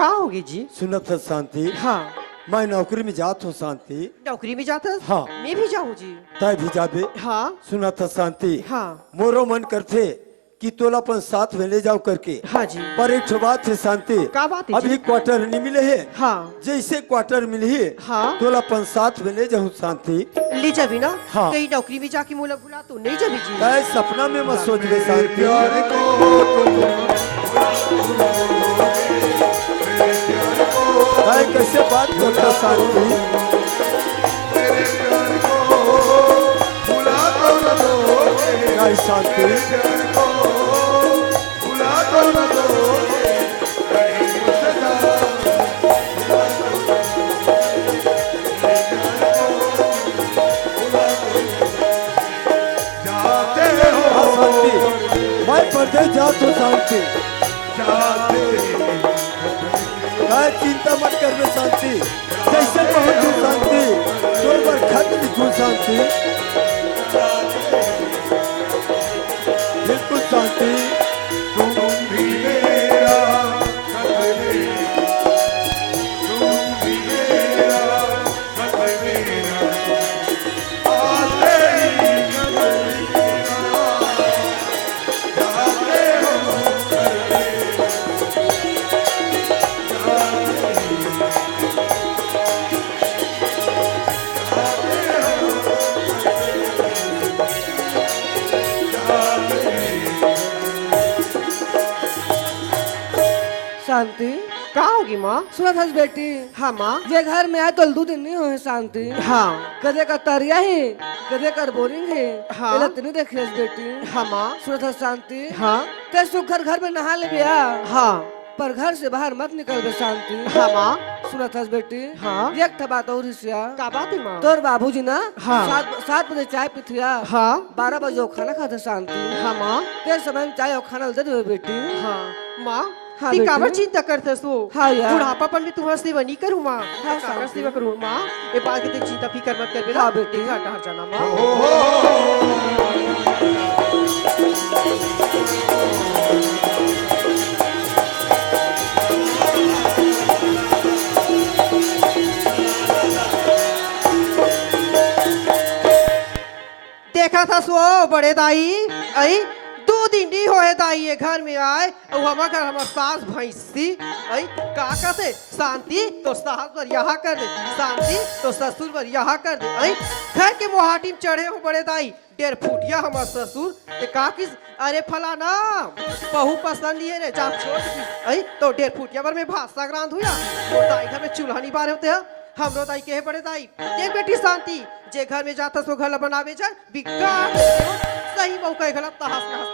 का होगी जी? सुनत है शांति। हाँ। मैं नौकरी में जात हूँ शांति। नौकरी में जाता? हाँ। मैं भी जाऊँ जी। तय भी जाबे। हाँ। सुनत है शांति। हाँ। मोरो मन करते कि तोलापन साथ में ले जाओ करके। हाँ जी। पर एक ठो बात है शांति। का बात है अभी जी? क्वार्टर नहीं मिले है। हाँ। जैसे क्वार्टर मिली है हाँ। तोलापन साथ में ले जाऊँ शांति। ले जाबी ना? हाँ। कहीं नौकरी में जाके मोला भुला तो नहीं जाबी जी? तय सपना में मत सोच बे शांति। तय कैसे बात करता शांति। नहीं शांति। मैं परदेश जात हूँ शांति। चिंता मत कर बे शांति। जैसे पहुंचू शांति तो पर खत लिखूं शांति। बिल्कुल शांति। शांति का होगी माँ? सुनत हस बेटी। हाँ माँ। जे घर में आए तो 2 दिन नहीं हुए शांति। हाँ। कदे का तरिया है, कदे कर बोरिंग है। हाँ। एला तनी देखिए बेटी। हाँ माँ। सुनत हस शांति। हाँ। ते सुखर घर में नहा ले बिया। हाँ। पर घर से बाहर मत निकल बे शांति। हाँ माँ। सुनत हस बेटी। हाँ। एक ठा बात और सिया। का बात है माँ? तोर बाबूजी ना हाँ। 7 बजे चाय पीथिया। हाँ। 12 बजे वो खाना खाते शांति। हाँ माँ। ते समय में चाय और खाना दे दे बेटी। हाँ माँ। हाँ ती बेटी। काबर चिंता करते सो? हाँ यार। बुढ़ापा पर भी तुम्हारा सेवा नहीं करूँ माँ। हाँ काबर शांति। सेवा करूँ माँ? ये बात की तो चिंता फिकर मत कर बेटा। हाँ बेटी। घर डहर जाना माँ। देखा था सो बड़े दाई आई 2 दिन नहीं होए दाई ये घर में आए और हमारे घर हमारे सास भैंसी आई काका से शांति तो सास पर यहाँ कर दे, शांति तो ससुर पर यहाँ कर दे। आई घर के मोहाटी में चढ़े हो बड़े दाई 1.5 फुटिया हमारे ससुर ते का किस अरे फलाना बहू पसंद लिए रे जा छोड़ दी। आई तो 1.5 फुटिया पर में भात साग रांध हुआ और दाई घर में चूल्हा नहीं बारे होते हैं। हमरो दाई के बड़े दाई देख बेटी शांति जे घर में जाता सो घर बनावे जाए बिगाड़ सही मौका है गलत तहस नहस।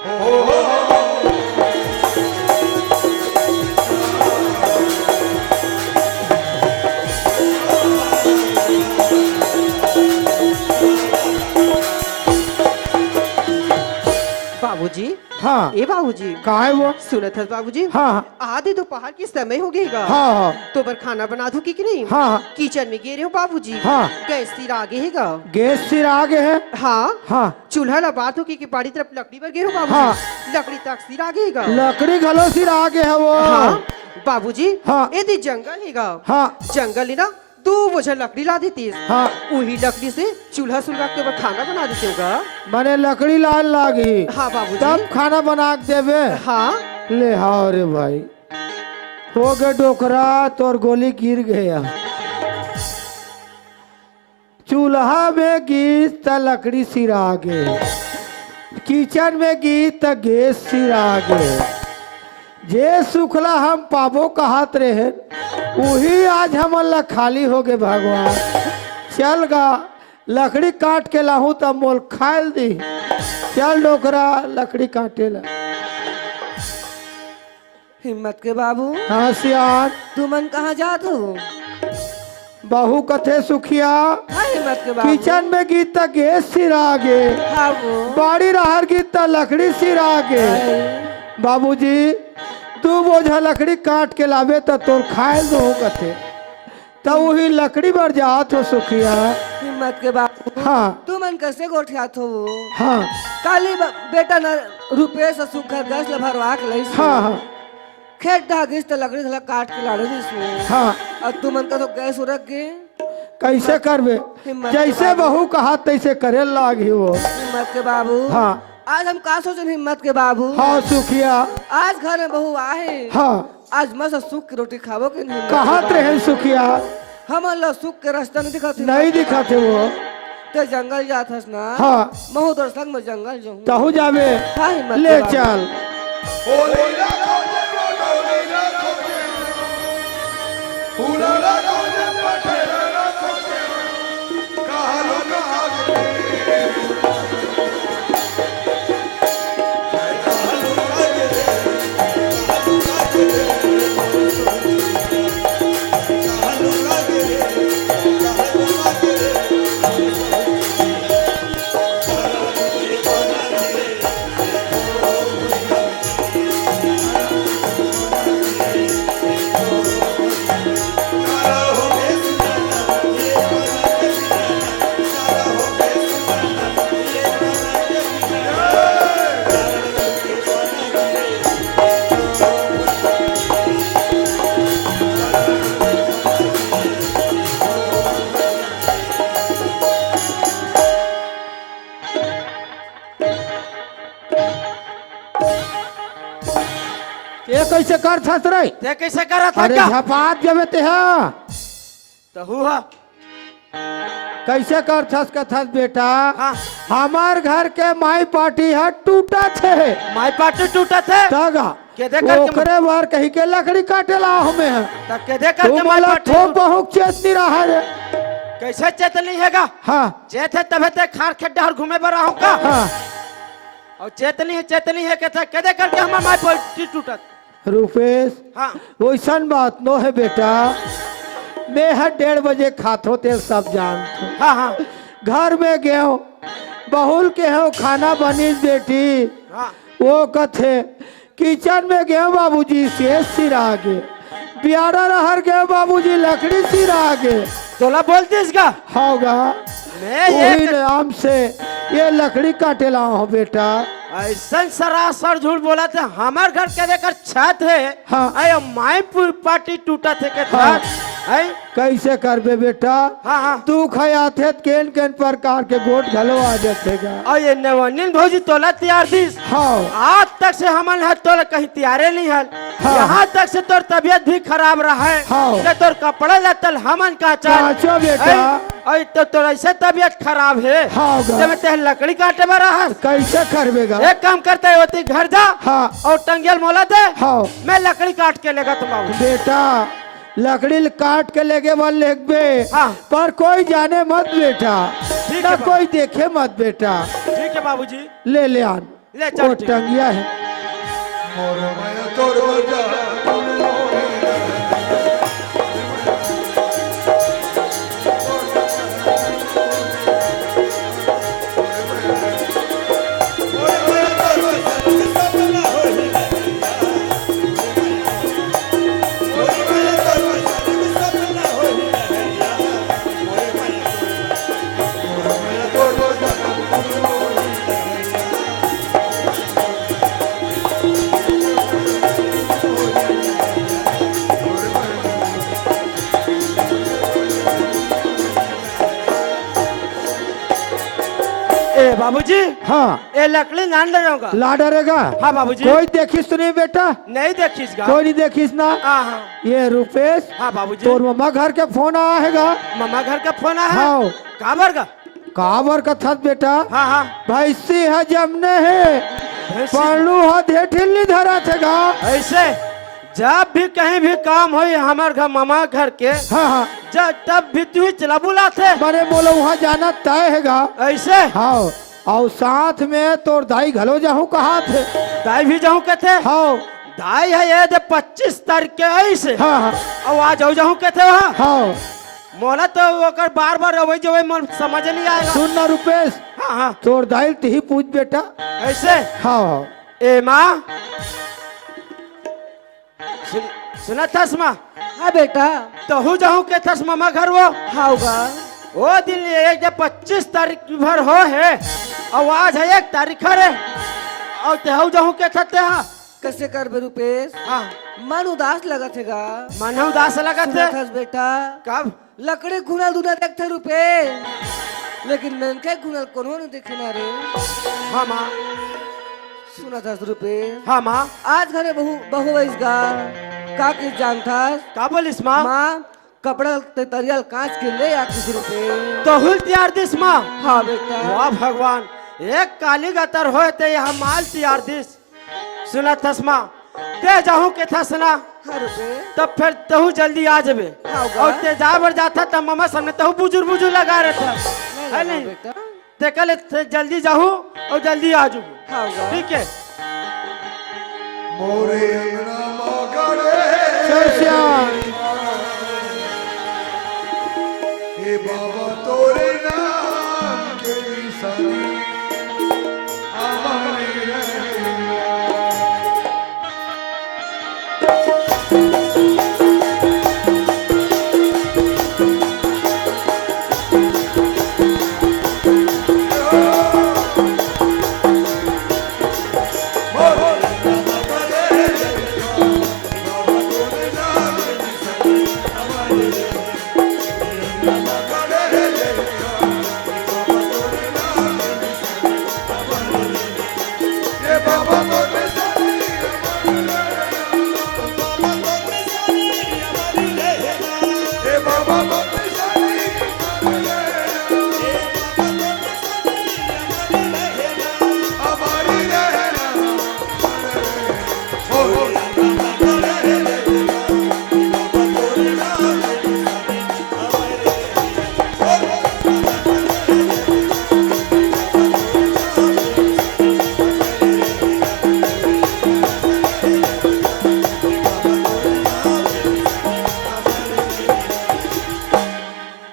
बाबूजी। हाँ। ए बाबूजी। कहा है वो? सुनत है बाबूजी। हाँ। आधे दोपहर की समय हो गएगा। हाँ हाँ। तो पर खाना बना दूं कि नहीं? हाँ। किचन में गिरे हो बाबूजी। हाँ। गैस सिर आगे हैगा। गैस सिर आगे है। हाँ। हाँ। चूल्हा लगा दो कि बाड़ी तरफ लकड़ी पर गिरो बाबूजी। हाँ। लकड़ी तक सिर आगे हैगा। लकड़ी घलो सिर आगे है वो। हाँ बाबूजी। हाँ। यदि जंगल हैगा। हाँ। जंगल है ना 2 बोझ लकड़ी ला देती है। हाँ। वही लकड़ी से चूल्हा सुलगा के ऊपर खाना बना देते होगा। मैंने लकड़ी लाल लागी। हाँ बाबूजी। तब खाना बना के देवे। हाँ। ले हाँ रे भाई हो गए डोकरा तोर गोली गिर गया। चूल्हा में गीस त लकड़ी सिर आगे, किचन में गीस त गैस सिर आगे। जे सुखला हम पाबो कहत रहे वही आज हमला खाली हो गए भगवान। चल गा लकड़ी काट के लाहू तब मोल खायल दी। चल डोकरा लकड़ी काटे ला। हिम्मत के बाबू। हाँ सियार। तू मन कहाँ जात हो? बहू कथे सुखिया। हाँ हिम्मत के बाबू। किचन में गीत गैस सिर आगे, हाँ वो। बाड़ी रहर गीत लकड़ी सिर आगे। बाबूजी 2 बोझा लकड़ी काट के लावे तो तोर खाए दो कथे तब वही लकड़ी पर जात हो सुखिया। हिम्मत के बाबू। हाँ। तू मन कैसे गोठियात हो? हाँ। काली बेटा न रुपये से सुखर गैस ल भरवा के लईस। हाँ हाँ। खेत ढागिस तो लकड़ी थला काट के लाड़े दिसु हाँ अब तू मन का तो गैस उरक के कैसे करबे हिम्मत जैसे के बहू कहा तैसे करे लागी वो हिम्मत के बाबू हाँ आज हम का सोचन हिम्मत के बाबू हाँ सुखिया आज घर में बहू आहे हाँ आज मस्त सुख की रोटी खाबो के नहीं कहत रहे सुखिया हम लो सुख के रास्ता नहीं दिखत नहीं दिखा थे वो ते जंगल जात हस ना हाँ महू तोर संग में जंगल जो तहु जावे हाँ हिम्मत ले के बाबू। चल ये कैसे कर थस रे ते कैसे करा था अरे क्या झपात जमे ते हाँ तो हुआ कैसे कर थस का थस बेटा हाँ। हमार घर के माई पार्टी है टूटा थे माई पार्टी टूटा थे तगा के दे करके ओकरे बार कहीं के लकड़ी काटे ला हमें है तो के दे तू करके माई मला पार्टी ठोक बहुत चेतनी रहा रे कैसे चेतनी हैगा हाँ जे थे तबे ते खार खड्डा और घूमे पर रहा का हाँ और चेतनी है के थे के दे करके हमार माई पार्टी टूटा रुपेश हाँ वैसन बात नो है बेटा मैं हर 1:30 बजे खात होते सब जानते हाँ हाँ घर में गए बहुल के हो खाना बनी बेटी हाँ वो कथे किचन में गए बाबूजी से सिरा गे बियारा रहर गए बाबूजी लकड़ी सिरा गे तोला बोलती इसका होगा मैं वही ये नाम से ये लकड़ी काटे ला हो बेटा ऐसा सरासर झूठ बोला था हमार घर के देकर छत है हाँ। अरे माई पार्टी टूटा थे के हाँ। है कैसे करबे बेटा हाँ हाँ तू खया थे केन केन प्रकार के गोट घलो आ जातेगा और ये नवनीन भौजी तोला तैयार थी हाँ आज तक से हमन है तोला कहीं तैयारे नहीं है हाँ। यहाँ तक से तोर तबीयत भी खराब रहा है हाँ। कि तोर कपड़ा लत्तल हमन का काचो बेटा। और तो तोर ऐसे तबीयत खराब है हाँ गा। जब ते लकड़ी काटे बरा है कैसे करबेगा एक काम करते है होती घर जा हाँ और टंगियल मोला दे हाँ मैं लकड़ी काट के लेगा तुम बाबू बेटा लकड़ी काट के लेके बल लेगबे हाँ। पर कोई जाने मत बेटा ठीक ना है कोई देखे मत बेटा ठीक है बाबूजी ले आन ले चल वो ठीक। टंगिया है ए बाबूजी हाँ ये लकड़ी नान ले जाऊंगा ला डरेगा हाँ बाबूजी कोई देखिस तो नहीं बेटा नहीं देखिसगा कोई नहीं देखिस ना हाँ हाँ ये रुपेश हाँ बाबूजी तोर मम्मा घर के फोन आया हैगा मम्मा घर का फोन आया है हाँ काबर का काबर का थत बेटा हाँ हाँ भैंसी है जमने है भैंसी- पढ़लू है धेठिल नहीं धरा थेगा ऐसे जब भी कहीं भी काम हो हमार घर मामा घर के हाँ हाँ जब तब भी तू ही चला बुलाते बड़े बोलो वहाँ जाना तय हैगा ऐसे हाँ और साथ में तोर दाई घलो जाहू कहा थे दाई भी जाऊं कहते हाँ दाई है ये 25 तारीख के ऐसे हाँ हाँ और आ जाऊ जाऊं कहते वहाँ हाँ मोला तो ओकर बार बार अवै जो मन समझ नहीं आएगा सुन ना रुपेश हाँ हाँ तोर दाई ही पूछ बेटा ऐसे हाँ हाँ ए माँ सुना थस माँ हाँ बेटा तो हूँ जाऊं के थस मामा घर वो हाँ होगा वो दिन ये जब 25 तारीख भर हो है और आज है 1 तारीख है और ते हूँ जाऊं के थते हाँ कैसे कर बे रुपेश हाँ मन उदास लगत हैगा मन उदास लगत है सुनत हस बेटा कब लकड़ी घुनल दुना देखते रुपेश लेकिन मनके घुनल कोनो नहीं देखे ना रे हाँ माँ सुनत हस रुपेश हाँ माँ आज घरे बहु बहु वैसगा का की जानथास का बोलिस माँ माँ कपड़ा ते तरियल कांच के ले आ किस रुपए तो हुल तैयार दिस माँ हाँ बेटा वाह भगवान एक काली गतर होए ते यहाँ माल तैयार दिस सुना थसमा ते जाहू के थसना हाँ रुपए तब फिर तहु जल्दी आ जबे हाँ होगा। और ते जा बर जाता तब मम्मा सामने तहु बुजुर्ग लगा रहता है नहीं बेटा ते कल ते जल्दी जाहू और जल्दी आ जू हाँ होगा। ठीक है मोरे अंगना मगरे चर्चा हे बाबा तोरे नाम के निशानी हमारे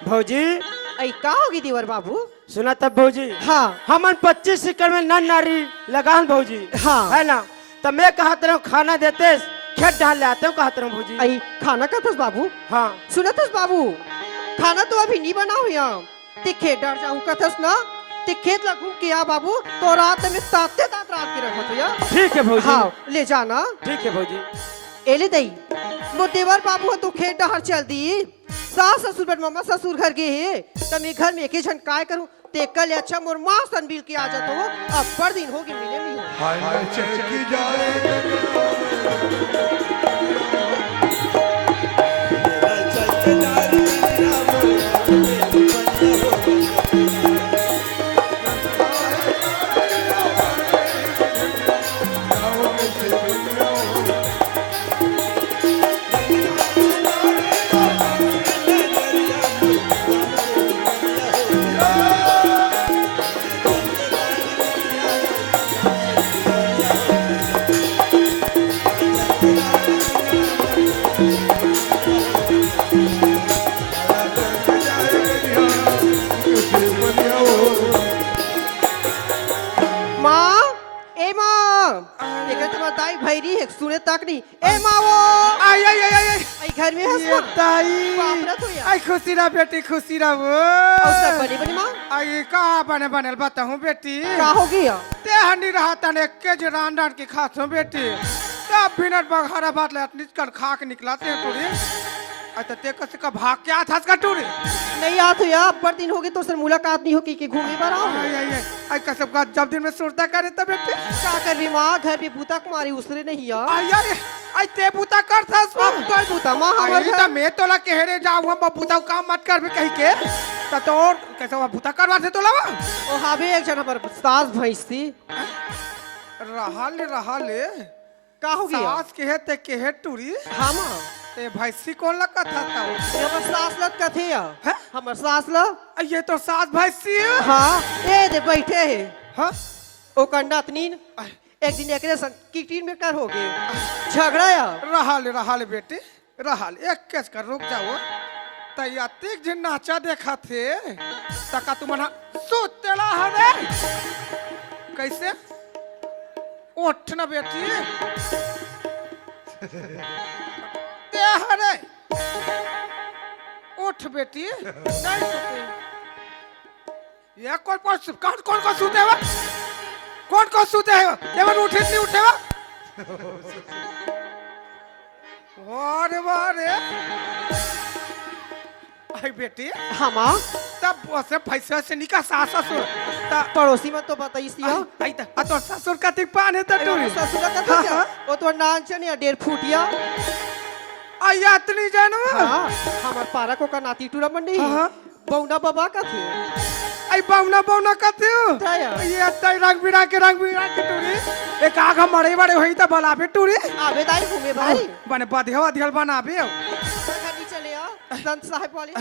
भौजी ऐ का होगी देवर बाबू सुना तब भौजी हाँ हमन 25 एकड़ में नन नारी लगान भौजी हाँ। है ना तो मैं कहत रहा खाना देते खेत डाल ले आते हूँ कहत रहा भौजी ऐ खाना का थस बाबू हाँ सुनतस बाबू खाना तो अभी नहीं बना हुआ ते खेत डर जाऊं कथस ना ते खेत ला घूम के आ बाबू तो रात में ताते तात रात के रखत हो या ठीक है भौजी हाँ ले जाना ठीक है भौजी एले दई वो देवर बाबू हो तो खेत डहर चल दी सास ससुर बट मामा ससुर घर गए है तब मैं घर में एक ही झन काय करूं ते कल अच्छा मोर मां सन बिल के आ जातो हो अब पर दिन होगी मिले नहीं हो हाय चकी जाए माँ ए माँ देखा तुम्हारा दाई भैरी है सुने तक नहीं ए माँ वो आई आई आई आई आई आई घर में हंस ये ताई बापरा तो यार आई खुशी रहा बेटी खुशी रहा और सब वो बनी बनी माँ आई कहाँ बने बनल बताऊँ बेटी का हो गया ते हंडी रहा तने के जो रान की खासों बेटी तब बिनर बघारा बात ले निकल खा के निकलाते हैं टूरी अच्छा ते कसे का भाग क्या था इसका टूरी नहीं आ तो यार पर दिन हो गए तो सर मुलाकात नहीं होगी कि घूमने पर आओ आई आई आई आई कसम का जब दिन में सुरता करे तब बेटी क्या कर रही माँ घर पे बूता कुमारी उसरे नहीं यार आई आई आई ते बूता कर था अब कर बूता माँ आई हमारे तो मैं तो ला कहरे जाऊँ हम बूता काम मत कर भी कहीं के तो और कैसे वो बूता करवा से तो लावा ओ हाँ भी एक जना पर सास भैंस थी रहा ले का हो गया सास के है ते के है टूरी हाँ माँ ते भैंसी कौन लगा था ये हमर सास लत कथे या हैं? हमर सास ल ये तो सास भैंसी है हाँ ए दे बैठे है हाँ ओ कंडा तनीन एक दिन एकरे संग किटीन में कर हो गए झगड़ा या रहा ले बेटी रहा ले एक केस कर रुक जाओ तैया तीक जिन नाचा देखा थे तका तुम्हारा सुतेला हरे कैसे उठ ना बेटी ते हरे उठ बेटी नहीं सुते ये कौन कौन सूते हुआ कौन कौन सूते है केवल उठे नहीं उठे हुआ वारे वारे आई बेटी हाँ माँ तब से पैसा से निका सास ससुर तब पड़ोसी में तो बताई सिया आई त तो ससुर कति पाने त टूरी ससुर का था क्या वो तो नानचन या 1.5 फुटिया आई यात्री जानो हाँ हमार पारा को का नाती टूरा मंडी हाँ। बौना बाबा का थे आई बावना बावना कति हो ताया ये तई रंग बिरंग के टूरी एक आगा मड़े बड़े होई त बलाबे टूरी आवे दाई घूमे भाई बने बधिया दिहल बनाबे खानी चले आ संत साहब वाली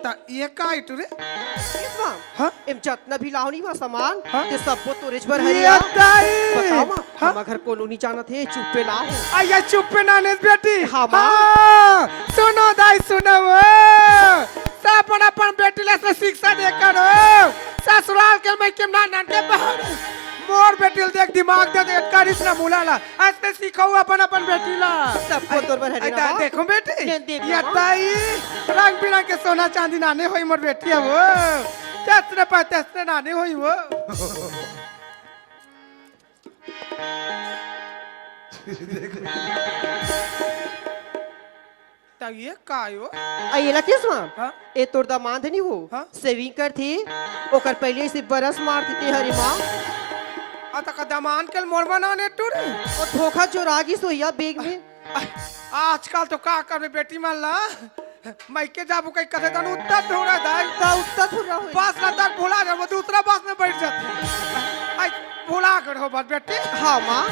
त ये काई टूरी किस मां हाँ? एम जतना भी लावनी वा सामान हाँ? ते सबको तोरेज भर ये हरिया ताई बताओ मां हाँ? हम घर कोनो नी जाना थे चुप पे लाओ आया चुप पे नाने बेटी हाँ, माँ। हाँ, सुनो दाई सुनो अपन अपन बेटी ले से शिक्षा दे करो ससुराल के मैं के ना के बाहर मोर बेटी देख दिमाग दे दे करिस ना मुलाला ऐसे सिखाओ अपन अपन बेटी ला सबको तोर भर हरिया आई देखो बेटी ने देख ये माँ। ताई रंग बिरंग के सोना चांदी नाने होई मोर बेटी है वो तेसरे पर तेसरे नाने होई वो तब ये कायो आइला किस मां हाँ? ए तोर दामाद नहीं हो हाँ? सेविंग कर थी ओकर पहले से बरस मारती थी हरी मां आता कदमान के मोर बनाने टूरे और धोखा चोरागी सोया बेग में आजकल तो का करबे बेटी मान ला मैं के जाबू कई कथे तन उत्तर ढोड़ा दाई ता उत्ता थुरा होई बस ना तक भुला जा वो दूसरा बस में बैठ जाते आई भुला कर हो बात बेटी हाँ मां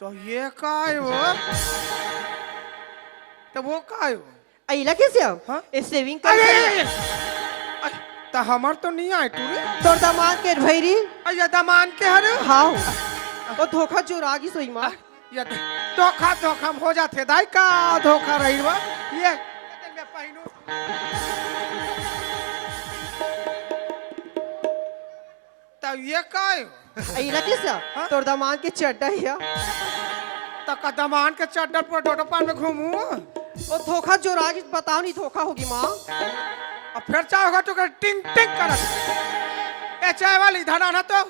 तो ये काय हो तो वो काय हो आइला किस हाँ? ए सेविंग कर अरे तो हमर तो नहीं आए टूरे तोर दामाद के भैरी अय दमान के हर हाँ और धोखा चोरागी सोई मां ये धोखा धोखा हो जाते दाई का धोखा रही बा ये मैं पहिनू तब ये काय हो आइला किस तोर दामाद के चड्डा हिया तो कदमान के चड्डर पर डोडोपान में घूमू और धोखा चोरागी बताओ नहीं धोखा होगी मां और फिर चाहे होगा तो कर टिंग टिंग करत ए चाय वाली इधर आना तो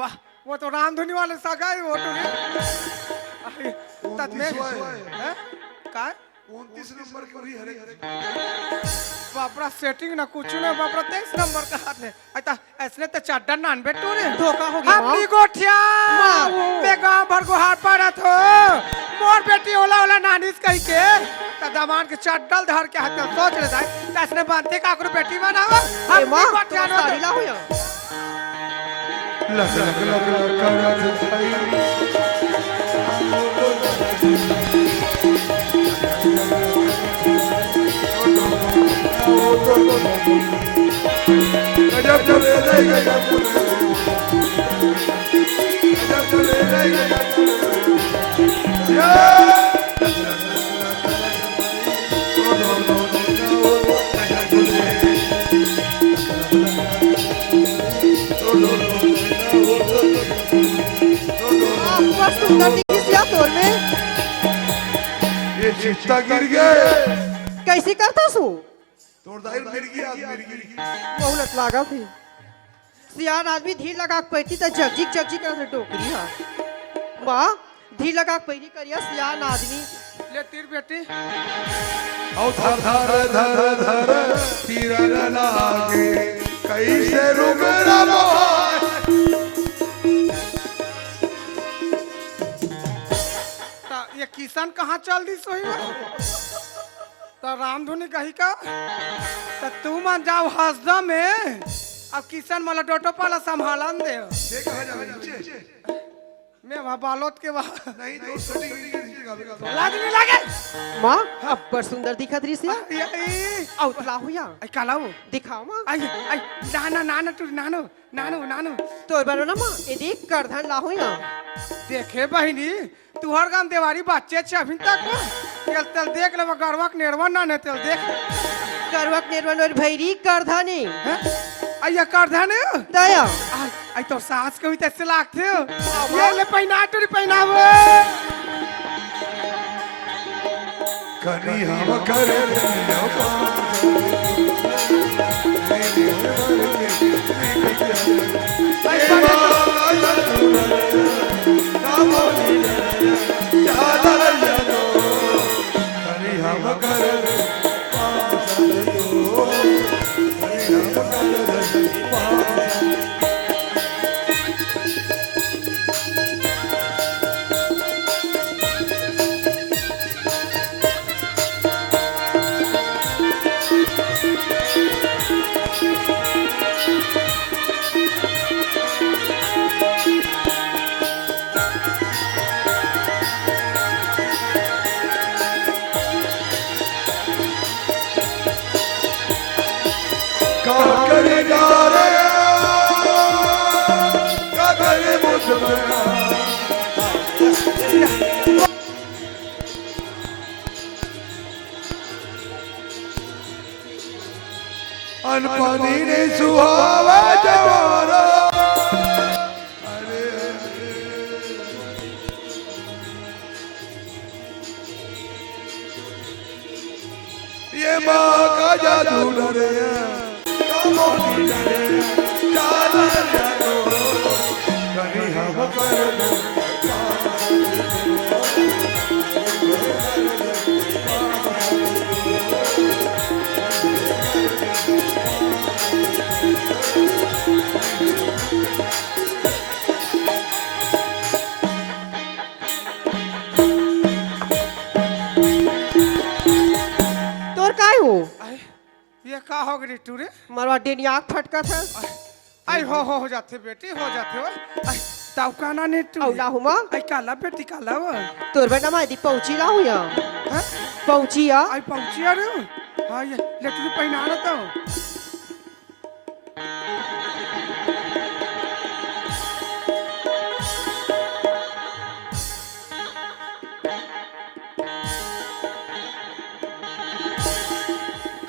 वाह वो तो रामधुनी वाले सगाई वो तो तद में हैं? का 29 नंबर के वही हरे बापरा सेटिंग ना कुछ ना बापरा 23 नंबर का हाथ है ऐसा ऐसने तो चड्डर नान बेटू रे धोखा होगी अपनी मां गोठिया माँ। मैं गांव भर को हाथ पारत हो मोर बेटी ओला ओला नानीस कही के त दमान के चड्डल धर के हाथ सोच ले दाई ऐसने बांधते का करो बेटी बनावा ए अपनी मां गोठिया तो नो साड़ी ला होया लग लग लग लग करत भाई गजब चले रे गजब चले रे बस सुंदर दिखी सिया तोर में ये चिट्टा गिर गए कैसे करता सू तोड़ दाइर मिर्गी आज मिर्गी बहुलत लागा थी सियान आदमी धीर लगा के पैती तो जगजिक जगजिक कर टोकरी हा माँ धीर लगा के पैरी करिया सियान आदमी ले तीर बेटी औ धर धर धर धर तीर न लागे कैसे रुगरा मोहाय ता ये किसान कहाँ चल दी सोई तो रामधुनी कही का तो तू मान जाओ हसदा में अब किसान मला डोटो पाला संभालन दे ये कहा जा नीचे मैं वहाँ बालोत के वहाँ नहीं तो सटी नीचे गावेगा लागने लगे माँ अब पर सुंदर दिखत रही सिया आई औतला हुआ काला वो दिखाओ माँ आई आई नाना नाना तू नानो नानो नानो तोर बनो ना माँ ये देख करधन ला हुआ देखे बहिनी तू हर गाम देवारी बच्चे छे अभी तक तेल तेल देख ले गरवक नेरवन ना ने तेल देख करवक निर्वन और भैरी करधनी आइया कर धने दया आई आई तो सास को भी तैसे लागते हो ये ले पहना टूरी पहनावो कनी हम करे आई अनपानी ने सुहावा जवारा ये माँ का जादू डरे कमोनी डरे चाल जादू कहीं हम कर दो तोर काय हो आई, ये का हो गई टू रे मरवा डेनी आँख फटका था आई हो जाते बेटी हो जाते हो आई ताऊ काना ने टू औला हुमा आई काला बेटी काला वो तोर बेटा मादी पहुंची ला हूँ यहाँ हैं पहुंची या आई पहुंची आ रहे हो हाँ ये लेकिन पहना रहा था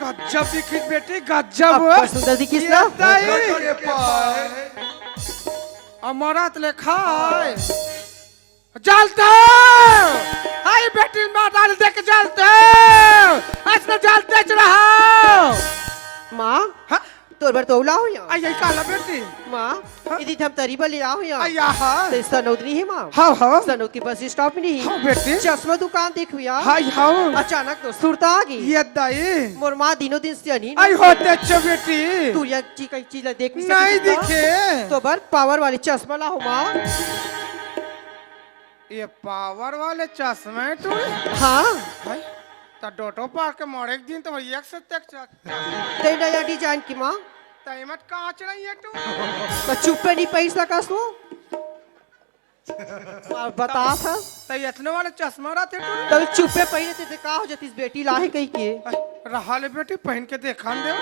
गज्जब दिखी बेटी गज्जब अब सुंदर दिखिस ना के पाए अमरत ले खाए जलते हाय बेटी मार डाल दे के जलते ऐसे जलते च रहा माँ हाँ तोर बेटा औला हूँ यहाँ आई काला बेटी माँ यदि हम तरी बली आ हूँ यहाँ आई हाँ तो सनौद नहीं है माँ हाँ हाँ सनौद की बस स्टॉप में नहीं हाँ बेटी चश्मा दुकान देख हुआ हाय हाँ अचानक तो सुरता आ गई ये दाई मोर माँ दिनों दिन से नहीं आई होते अच्छा बेटी तू ये चीज कई चीज देख नहीं दिखे तो बर पावर वाली चश्मा ला हो माँ ये पावर वाले चश्मे तू हाँ हाय ता डोटो पार के मोड़ एक दिन तो एक से तक ते नया डिजाइन की माँ तैमत कांच नहीं है तू तो चुप पे नहीं पैसा का सो बता था तै इतने वाले चश्मा रहते तू तो चुप पे पहले ते का हो जाती बेटी लाहे कहीं के रहा ले बेटी पहन के देखा दे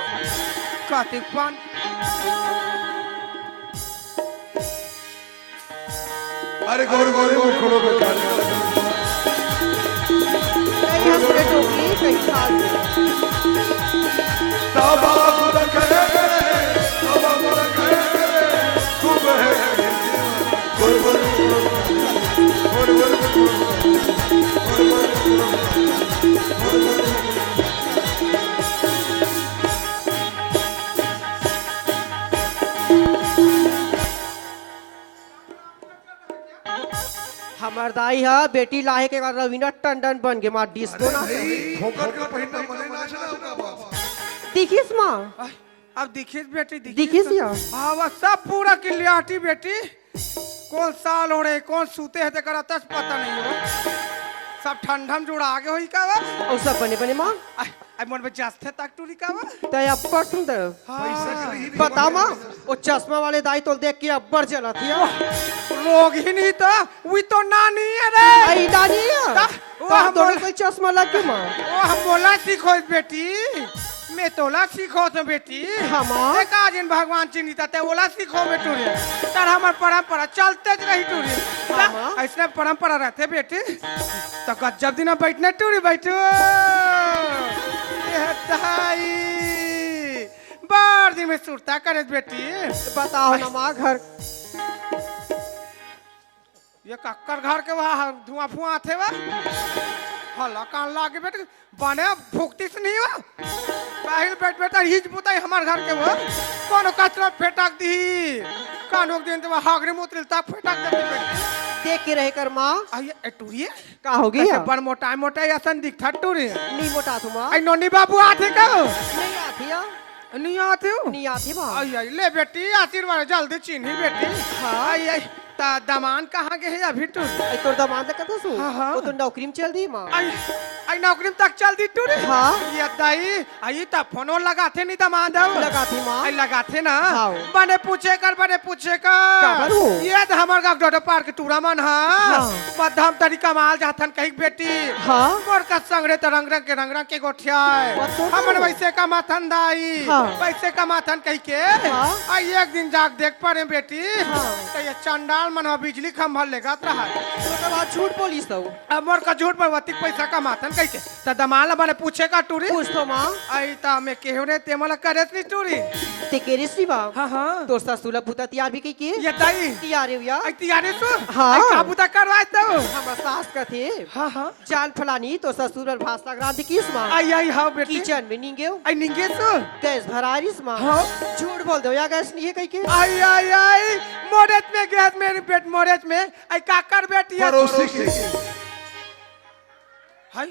कार्तिक पान अरे गौर गौर गौर खोलो बेकार कहीं हम पूरे टोकरी कहीं खाल ताबा खुद करे ताबा खुद करे खूब है गौर गौर गौर हमार दाई हा बेटी लाहे के बाद रवीना टंडन बन के मार डिस्को ना ठोकर का पहिना मने ना चला होगा बाप दिखिस माँ अब दिखिस बेटी दिखिस या हाँ वह सब पूरा किलियाटी बेटी कौन साल हो रहे कौन सूते है तेरा तस पता नहीं हो सब ठंडम जोड़ा आगे होई का वा और सब बने बने माँ आई मन में जास्ते तक टूरी का वा तो अब्बर तुम दे बता माँ वो चश्मा वाले दाई तो देख के अब्बर चला थी लोग ही नहीं तो वही तो नानी है रे आई नानी है वो हम दोनों कोई चश्मा लग के माँ वो हम बोला सीखो बेटी मैं तोला सीखो तो बेटी हाँ माँ एक आज इन भगवान चिन्हिता ते बोला सीखो बेटू रे तर हमार परंपरा चलते ज रही टूरी हाँ, माँ। ऐसने परंपरा रहते बेटी तो गजब दिन बैठने टूरी बैठो ये दाई बार दिन में सुरता करे बेटी बताओ ना माँ घर ये कक्कर घर के वहाँ धुआं फुआं थे वा हल्ला कान लागे बेटे बने भुगती से नहीं हुआ पहले बेटा हिज बुताई हमार घर के वो कौन कचरा फेटक दी कानों के दिन तो हागरे मुतरिल तक फटक देती बेटी देख के रहे कर माँ आई ए टूरी का हो गया कैसे बड़ मोटा मोटा ऐसा दिखता टूरी नहीं मोटा तू माँ आई नोनी बाबू आते का नहीं आती या नहीं आते हो नहीं आती माँ आई आई ले बेटी आशीर्वाद जल्दी चिन्ही बेटी हाँ। आई आई ता दमान कहाँ के है अभी टूर आई तोर दामाद का तो सु हाँ, हाँ। वो तो नौकरी में चल दी माँ आई आई नौकरी में तक चल दी टूर हाँ। ये दाई आई ता फोनो लगाते नहीं दमाद लगाती माँ आई लगाते ना हाँ। बने पूछे कर काबर हो? ये तो हमार गाँव डोडो पार्क टूरा मन हाँ हाँ। मध्यम तरीका माल जाथन कहीं बेटी हाँ मोर का संगरे तो रंग रंग के गोठिया बात तो हमन है। वैसे का माथन दाई हाँ। वैसे का माथन कहीं के हाँ। आई एक दिन जाग देख पड़े बेटी हाँ। तो ये चंडाल मन बिजली खंभा लेगा रहा तो तब आज झूठ बोलीस तो अब मोर का झूठ पर वतिक पैसा का माथन कहीं के तो दमाल बने पूछे का टूरी पूछ तो माँ आई ता मैं केहू ने ते मला करेस नहीं टूरी ते केरिस नहीं बा हाँ हाँ तोर ससुला पुता तैयार भी की ये दाई तैयार है या आई तैयारी सु हाँ। आई काबूता करवाए तो हमार सास का थे हाँ हाँ जाल फलानी तो ससुर और भाषा ग्रांति किस माँ आई आई हाँ बेटी किचन में नहीं गयो आई निंगे सु गैस भरारिस माँ हाँ। झूठ बोल दो या गैस नहीं है कहीं के आई आई आई मोरेत में गैस मेरी बेट मोरेत में आई काकर बेटी है पड़ोसी की हाय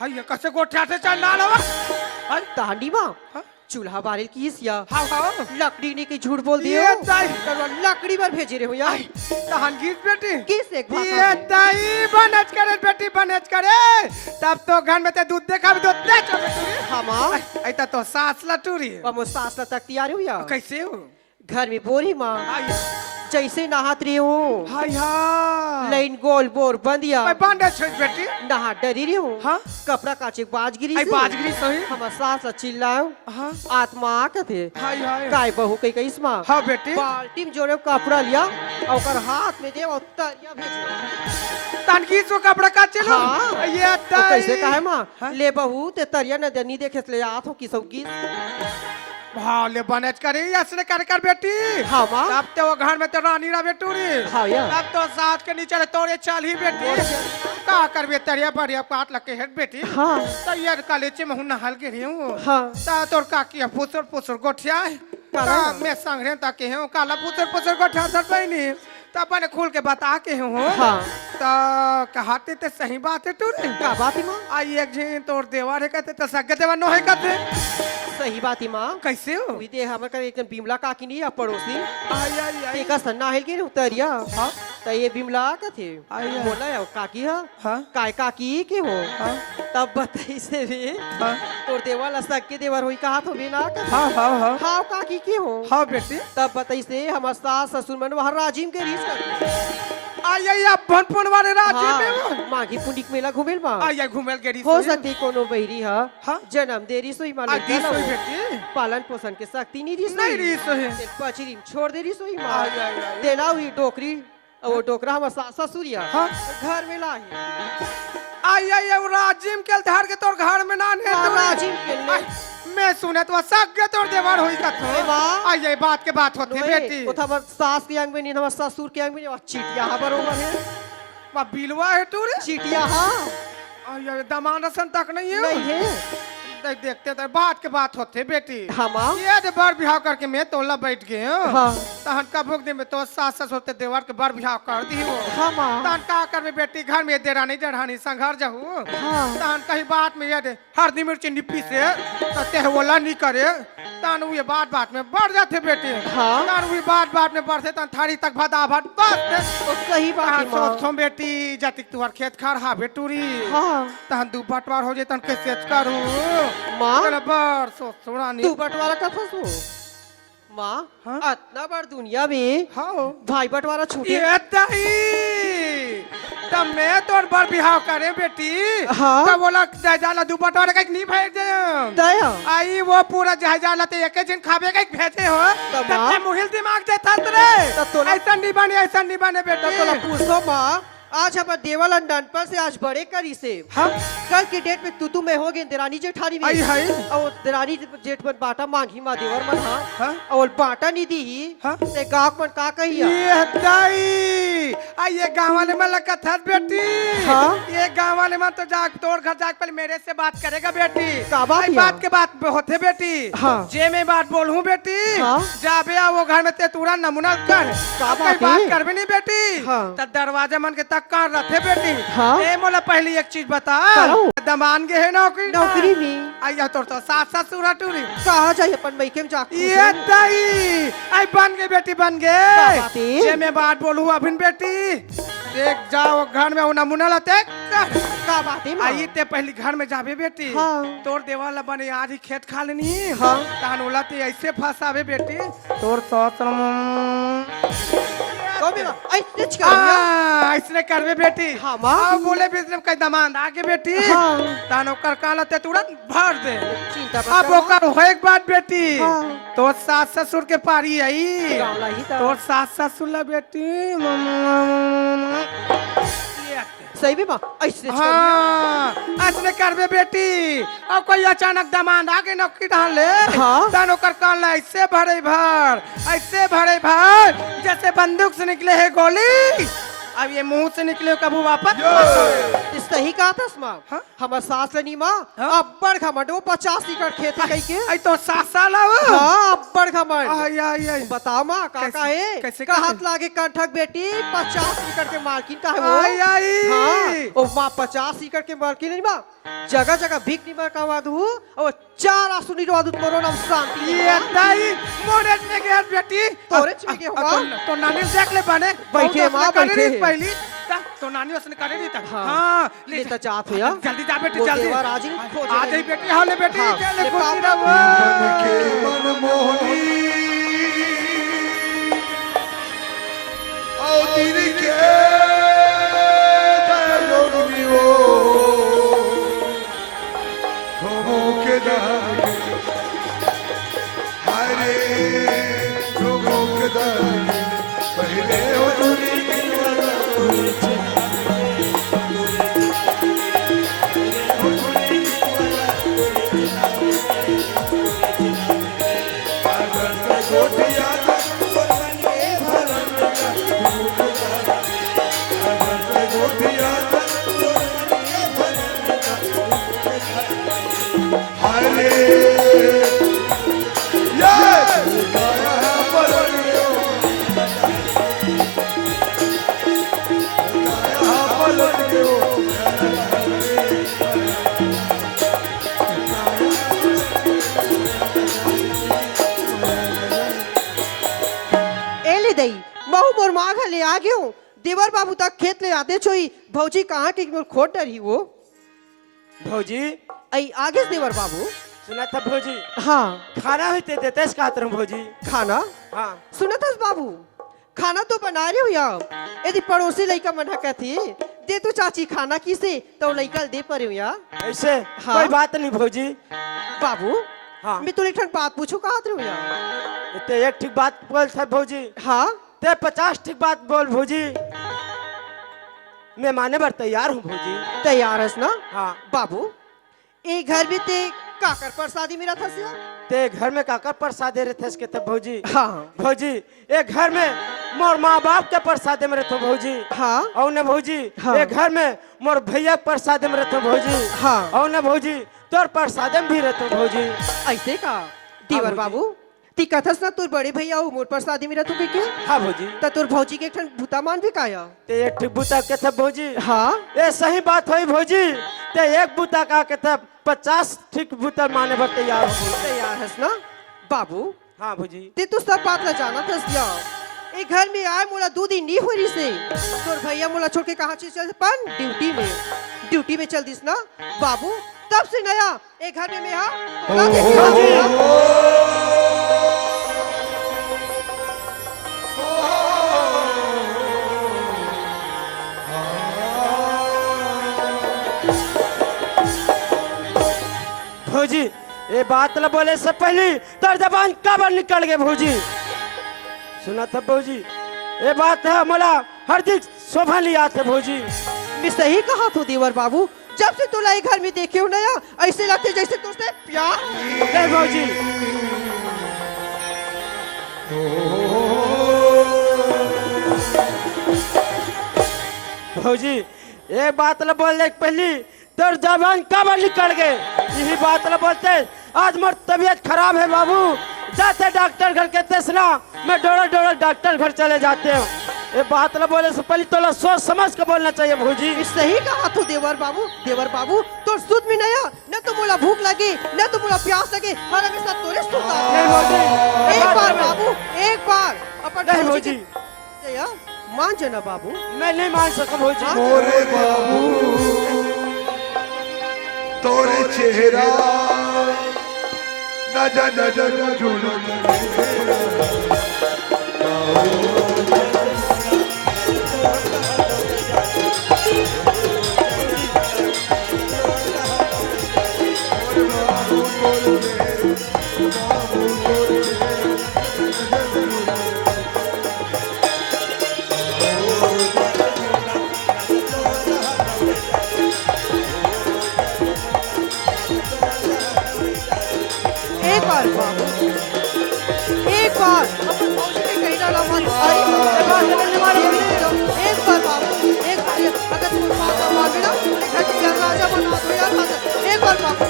हाय ये कैसे गोठा से चल डाल हवा हाय तांडी माँ हाँ। चूल्हा बारे किस या हाँ हाँ लकड़ी ने की झूठ बोल दियो ये दाई करवा लकड़ी पर भेजे रहे हो या आई तहन गीत बेटी किस एक ये भाषा दाई बनच करे बेटी बनच करे तब तो घर में ते दूध देखा भी दूध दे चल बेटी हाँ माँ आई तो सास लटूरी वो सास तक तैयार हो या कैसे हो घर में बोरी माँ आई जैसे नहात रही हूँ हाय हाय लाइन गोल बोर बंदिया मैं बांधे छोड़ बेटी नहा डरी रही हूँ हाँ। कपड़ा काचे बाज गिरी आई से। बाजगिरी सही हमार सास चिल्लाओ हाँ आत्मा कथे हाय हाय काय बहू कई कई इसमा हाँ बेटी बाल्टी में जोड़े कपड़ा लिया और ओकर हाथ में दे और तरिया भेजे तनकी सो कपड़ा का चलो हाँ। ये तो दाई कैसे कहे माँ हाँ? ले बहू ते तरिया न देनी देखे ले आत हो की सबकी भाले बनच करे ऐसे कर बेटी हाँ माँ तब तो वो घर में तो रानी रहा बेटूरी हाँ या तब तो साथ के नीचे तोड़े चल ही बेटी का कर बे तरिया बढ़िया काट लगे हेड बेटी हाँ तो ये कलेचे में हूं नहल के रही हूं हाँ ता तोर काकी पुसर पुसर गोठिया काला ता मैं संगरे तक के हूं काला पुसर पुसर गोठिया सर पैनी तब मैंने खुल के बता के हूं हाँ तो कहते ते सही बात है टूरी का बात है माँ आई एक झीन तोर देवर है कहते तो सगे देवर नो है कहते सही बात है माँ कैसे हो हुई दे हमर कर एकदम बिमला काकी नहीं है पड़ोसी आई आई आई तेका सन्ना हिल के उतरिया हाँ तो ये बिमला का थे आई आई। बोला है काकी है हाँ काय काकी के हो हाँ तब बताई से भी हाँ तोर देवर लसक के देवर हुई कहा तो बिना का हाँ हाँ हाँ हाँ काकी के हो हाँ बेटी तब बताई से हमार सास ससुर मन वहाँ राजिम के रीस कर आई आई अब भनपुन वाले राज्य में वो हाँ माघी पुंडिक मेला घुमेल माँ आई आई घुमेल गेरी हो सकती कोनो बहिरी है हाँ। जन्म देरी सोई माँ आई दी सोई बेटी पालन पोषण के शक्ति नहीं दी नहीं री सोई पचरी में छोड़ दे रही सोई माँ आई आई आई देना हुई टोकरी और वो टोकरा हमारे ससुरिया हाँ। घर में लाई आई आई आई राजिम के धार के तोर घर में ना ने तो राजिम के ले। आई, मैं सुने तो सगे तोर देवर होई का तो ए वाह। आई आई बात के बात होती बेटी वो था हमारे सास के अंग में नहीं हमारे ससुर के अंग में नहीं और चिटिया हाँ बरोबर है बा बिलवा है तू रे चिटिया हाँ आई आई दमान रसन तक नहीं है नहीं है देखते तो बात के बात होते बेटी हाँ माँ ये दे बार बिहाव करके मैं तोला बैठ गए हूँ हाँ तहन का भोग दे में तो सास सस होते देवर के बार बिहाव कर दी हो हाँ माँ तहन का कर में बेटी घर में देरानी जेठानी संघर जहू हाँ तहन कहीं बात में ये दे हरदी मिर्ची निपी से तो ते बोला नहीं करे तहन वो ये बात में बढ़ जाते बेटी हाँ। तहन वो बात में बढ़ते तहन थारी तक भदा भट बस वो सही बात है माँ सोच बेटी जतिक तुहार खेत खार हा बेटूरी हाँ तहन दू बटवार हो जाए तहन कैसे करू माँ चल बर सोचुरानी तू बंटवारा का फंसो माँ हाँ? इतना बड़ दुनिया में हाँ भाई बंटवारा छूटे ये दही तब मैं तोर बर बिहाव करे बेटी हाँ। तब बोला जयजाला दू बटवारे का नहीं भेज दे दया आई वो पूरा जयजाला ते एक दिन खाबे का भेजे हो तब तब माँ? मुहिल दिमाग देता रे तब तोला- ऐसा नहीं बने बेटी तो पूछो माँ आज हमारे देवा लंदन पर से आज बड़े करी से हाँ कल के डेट में तू में हो गए देरानी जेठानी में आई हाय और देरानी जेठ मन बाटा मांगी माँ देवर मन हाँ हाँ और बाटा नहीं दी हाँ? ते गाँव मन का कही ये दही आ ये गांव वाले में लगत है बेटी। हाँ? ये गांव वाले में तो जाग तोड़ घर जाके पहले मेरे से बात करेगा बेटी। का बात आई या? बात के बात होते बेटी। हाँ। जे मैं बात बोलूं बेटी। हाँ? जाबे आ वो घर में ते तूरा नमूना कर। का कोई बात बात है? करबे नहीं बेटी। हाँ। त दरवाजे मन के तक कर रखे बेटी। हाँ? ए मोला पहली एक चीज बता। करो। दमान के है नौकरी। नौकरी में आइया तोर तो साथ साथ सूरा टूरी। कहा जाए अपन मैके में जाके ये दई आई बन गई बेटी बन का गए। बात है? जे मैं बात बोलूं अभिन बेटी देख जाओ घर में वो नमूना लते का बात है माँ? आई ते पहली घर में जाबे बेटी। हाँ। तोर देवाला बने आज ही खेत खा लेनी। हाँ। तान बोला ते ऐसे फंसावे बेटी तोर तो तो भी माँ ऐसे कर दिया। ऐसने करवे बेटी। हाँ, माँ। अब बोले बिजनेस का दमान आगे बेटी। हाँ। तान ओकर काला ते तुरंत भर दे। चिंता मत अब कर माँ। ओकर होए के बाद बेटी हाँ। तो सास ससुर के पारी आई। गावला ही था। तोर सास ससुर ला बेटी सही भी माँ ऐसे कर दिया। हाँ ऐसने करबे बेटी। अब कोई अचानक दमान आगे नौकरी डाल ले। हाँ। तान ओकर कान ला ऐसे भरे भर जैसे बंदूक से निकले है गोली। अब ये मुंह से निकले कबू वापस। इस सही कहा था माँ। हाँ? हमार सास रनी माँ हाँ? अब्बड़ घमंड वो 50 एकड़ खेत है कहीं के। आई तो 7 साल अब। हाँ अब्बड़ घमंड। आई आई आई बताओ माँ काका कैसे- है कैसे- का कैसे? हाथ लागे कंठक बेटी 50 एकड़ के मालकिन का है वो। आई आई हाँ ओ माँ 50 एकड़ के मालकिन नहीं माँ जगह जगह भीख नहीं कमा दू और 4 आसुनी रो दू तोरो नाम शांति ये दाई मोरे में गया बेटी। तोरे में गया हुआ? तो नानी देख ले बने बैठे माँ, बैठे। पहली तो नानी उसने करे नहीं था। हाँ। हाँ ले तो जात हो या जल्दी जा बेटी वो जल्दी। देवर आज ही खोज आ रहे जाई बेटी हाँ ले बेटी हाँ, चल ले खुशी पापा। रहो। मन के मनमोहनी आओ तीर के जोगनी हो होमो के दागे हरे लोगों के दागे पहले हो दूरी महू मोर माँ घर ले आ गयो देवर बाबू तक खेत ले आते छोई भौजी कहाँ की मोर खोट डरी वो भौजी आई आगे से देवर बाबू सुना था भौजी हाँ खाना होते देते इस खातर भौजी। खाना हाँ सुना था बाबू खाना तो बना रहे हो यार यदि पड़ोसी लड़का मना कहती दे तो चाची खाना किसे तो लड़का दे पर हो यार ऐसे हाँ। कोई बात नहीं भौजी। बाबू हाँ मैं तो एक बात पूछो कहा हो यार ते एक ठीक बात बोल था भौजी हाँ ते 50 ठीक बात बोल भौजी। मैं माने बर तैयार हूँ भौजी। तैयार है ना हाँ बाबू एक घर में ते काकर प्रसादी मेरा था सिया ते घर में काकर प्रसाद दे रहे थे इसके तब भौजी। हाँ भौजी एक घर में मोर माँ बाप के प्रसाद में रहते भौजी। हाँ और न भौजी हाँ। एक घर में मोर भैया के प्रसाद में रहते भौजी। हाँ और न भौजी तोर प्रसाद में भी रहते भौजी। ऐसे का देवर भौजी। बाबू ती कथस ना तोर बड़े भैया हो मोर प्रसादी मेरा तू के हाँ भौजी त तोर भौजी के एक ठन भूता मान भी काया ते एक ठीक बूता के था भौजी। हाँ ये सही बात हुई भौजी ते एक बूता का के था 50 ठीक बूता माने बर तैयार हो भौजी। तैयार है ना बाबू हाँ भौजी ते तू सब बात ला जाना था सिया एक घर में आए मोला 2 दिन नहीं हो रही से तोर भैया मोला छोड़ के कहाँ चल पन ड्यूटी में चल दिस ना बाबू तब से नया एक घर में मैं भौजी ये बात न बोले से पहले तर जबान काबर निकल गए भौजी। सुना था भौजी ये बात है मोला हर दिन शोभा लिया थे भौजी। मैं सही कहा तू देवर बाबू जब से तुला एक घर में देखे हो नया ऐसे लगते जैसे तुझसे प्यार नहीं भौजी भौजी एक बात ला बोलने के पहली तोर जबान कब निकल गए यही बात ला बोलते आज मोर तबीयत खराब है बाबू जाते डॉक्टर घर के तेसना मैं डोड़ा डोड़ा डॉक्टर घर चले जाते हूँ ये बात ला बोले से पहले तो सोच समझ के बोलना चाहिए भौजी सही कहा तू देवर बाबू तो सुध में नया न तो बोला भूख लगी न तो बोला प्यास लगी हर हमेशा तोरे सुता नहीं भौजी एक बार बाबू एक बार अपन नहीं भौजी या मान जाना बाबू मैं नहीं मान सकूं भौजी मोरे बाबू तोरे चेहरा ना जा ना जा ना झूलो एक बार बाबू एक बार अपन भौजी के कहीं ना मत एक बार बाबू एक बार अगर तुम बात मान लेना घर के घर राजा बना दो यार एक बार बाबू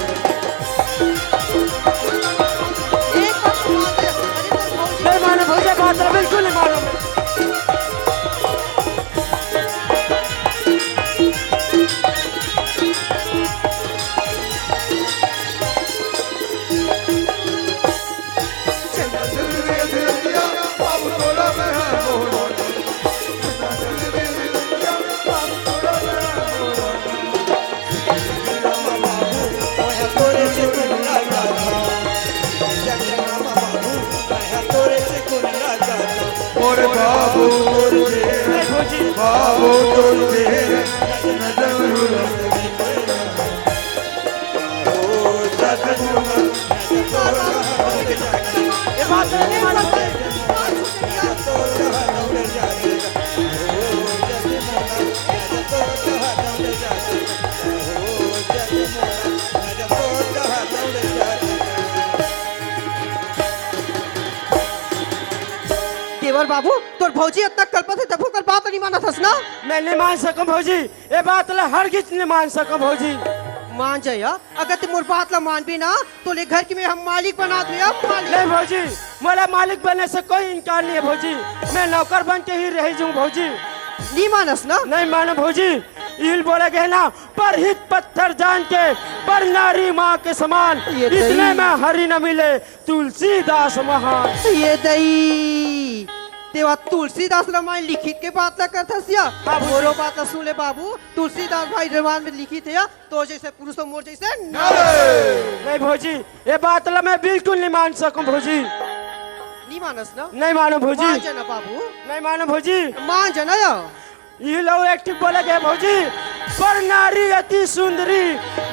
एक बार मान दे अरे तो भौजी नहीं मानो भौजी बात ला बिल्कुल नहीं मानो मैं बाबू तोरा में है मोहन मोरे बाबू नहीं भौजी बाबू तोरे नजर झूलो ये बात ला नहीं मानो देवर बाबू तोर भौजी इतना कल्पत है तब कर बात नहीं माना थस ना मैं नहीं मान सकूं भौजी ये बात ला हरगिज नहीं मान सकूं भौजी मान जाया अगर तुम मोर बात ला मान भी ना तो ले घर के में हम मालिक बना दो या मालिक नहीं भौजी मेरा मालिक बनने से कोई इनकार नहीं है भौजी मैं नौकर बन के ही रह जाऊं भौजी नहीं मानस ना नहीं मानो भौजी इल बोले गए ना पर हित पत्थर जान के पर नारी माँ के समान ये दई। इतने में हरी न मिले तुलसीदास महान ये दई तेवा तुलसीदास रामायण लिखित के बात ला करता सिया बाबू जी। मोरो बात ला सुन ले बाबू तुलसीदास भाई रामायण में लिखित है तो जैसे पुरुष और मोर जैसे नहीं भौजी ये बात ला मैं बिल्कुल नहीं मान सकूं भौजी नहीं मानस ना नहीं मानो भौजी मान जाना बाबू नहीं मानो भौजी मान जाना या ये लोग एक्टिव बोले गए भौजी पर नारी अति सुंदरी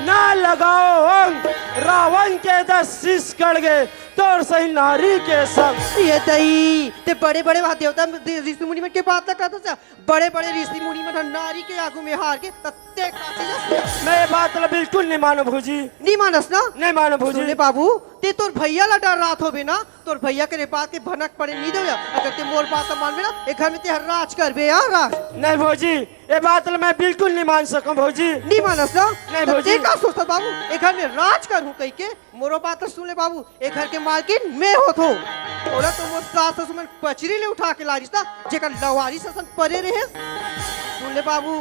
ना लगाओ अंग रावण के 10 शीश कड़ गए तोर सही नारी के संग ये दई ते बड़े बड़े वहाँ देवता ऋषि मुनि में के बात ला करता सिया बड़े बड़े ऋषि मुनि में नारी के आगू में हार के तत्ते काचे मैं ये बात ला बिल्कुल नहीं मानो भौजी नहीं मानस ना नहीं मानो भौजी सुने बाबू ते तोर भैया ला डर रात हो ना तोर भैया के बात के भनक पड़े नहीं दो या अगर ते मोर बात मान में ना एक घर में ते हर राज कर बे यार राज नहीं भौजी ये बात ला मैं बिल्कुल नहीं मान सकूं भौजी नहीं मानस ना नहीं तब भौजी। ते का सोचता बाबू एक घर में राज करूं कह के मोरो बात सुन ले बाबू एक घर के मालकिन मैं होत हो ओला तो मोर सास ससुर में पचरी ले उठा के लारिस ता जेकर लवारी ससन परे रहे सुन ले बाबू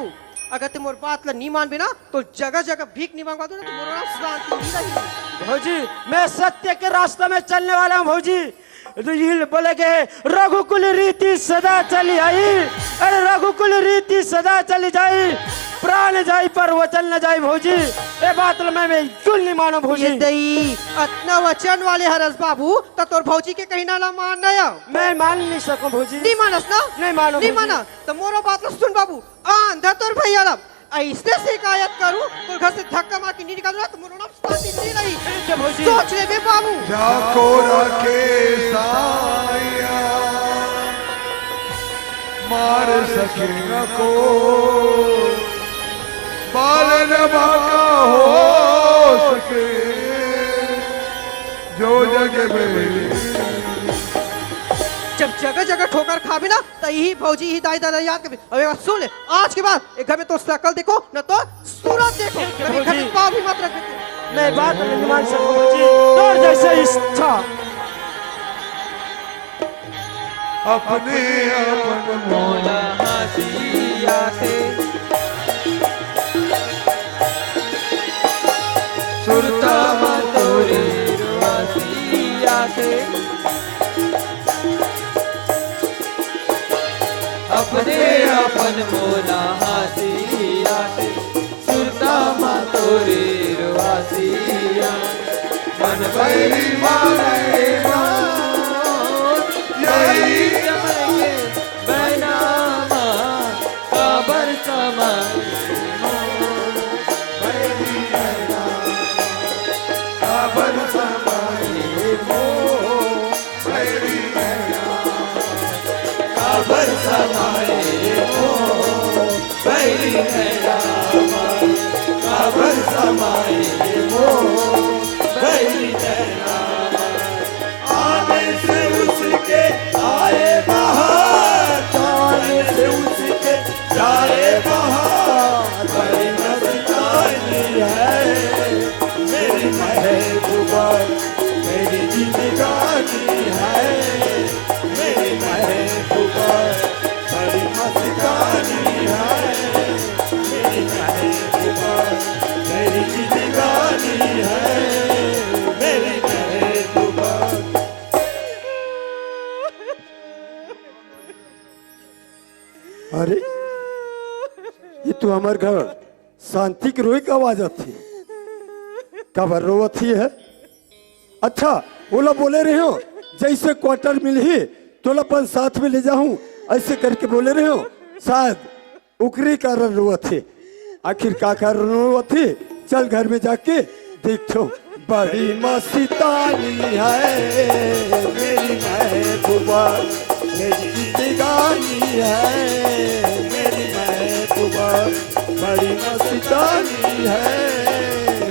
अगर ते मोर बात ला नहीं मान बिना तो जगह जगह भीख नहीं मांगवा दो ना तो मोरो नाम शांति नहीं रही भौजी मैं सत्य के रास्ते में चलने वाला हूँ भौजी रील बोले गए रघुकुल रीति सदा चली आई अरे रघुकुल रीति सदा चली जाई प्राण जाई पर वचन न जाई भौजी ये बात ला मैं बिल्कुल नहीं मानो भौजी ये दई अतना वचन वाले हरस बाबू तो तोर भौजी के कहीं ना मान ना या मैं मान नहीं सकूं भौजी नहीं मानस ना नहीं मानो नहीं भौजी। माना तो मोरो बात ला सुन बाबू आंधा तोर भैया ला ऐसे शिकायत करूं तो घर से धक्का मार के नहीं निकाल तो मोरो नाम शांति नहीं रही ठीक है भौजी सोच ले बे बाबू जाको रखे साया मार सके न को बाल न बाका हो सके जो जग में जब जगह जगह ठोकर खा भी ना तो यही भौजी ही दाई दादा याद कर। अब एक बात सुन ले, आज के बाद एक घर में तो शकल देखो न तो सूरत देखो, कभी घर में पाँव भी मत रख देते। मैं बात नहीं मान सकूं जी, तोर जैसे इच्छा। अपने अपन मोला हसिया से सुरता तोरे हसिया से अपने अपन मोला हसिया से सुरता मा तोरे हसिया मन बैरी मारे यही बैनामा काबर समय काबर समाये बैरी काबर समाए बैरी काबर समाए बैरी आने से उसके आए बाहर, जाने से उसके जाए बाहर। बड़ी मस्तानी है मेरी महबूबा, मेरी जिंदगानी है मेरी महबूबा, बड़ी मस्तानी है मेरी महबूबा, मेरी जिंदगानी है मेरी महबूबा। अरे ये तो हमारे घर शांति की रोई की आवाज आती है, कबर रोवती है। अच्छा बोला बोले रहे हो जैसे क्वार्टर मिल ही तो अपन साथ में ले जाऊं, ऐसे करके बोले रहे हो। शायद उकरी कारण रोवती, आखिर का कारण रोवती, चल घर में जाके देखो। बड़ी मस्तानी है मेरी महबूबा, मेरी जिंदगानी है मेरी महबूबा, बड़ी मस्तानी है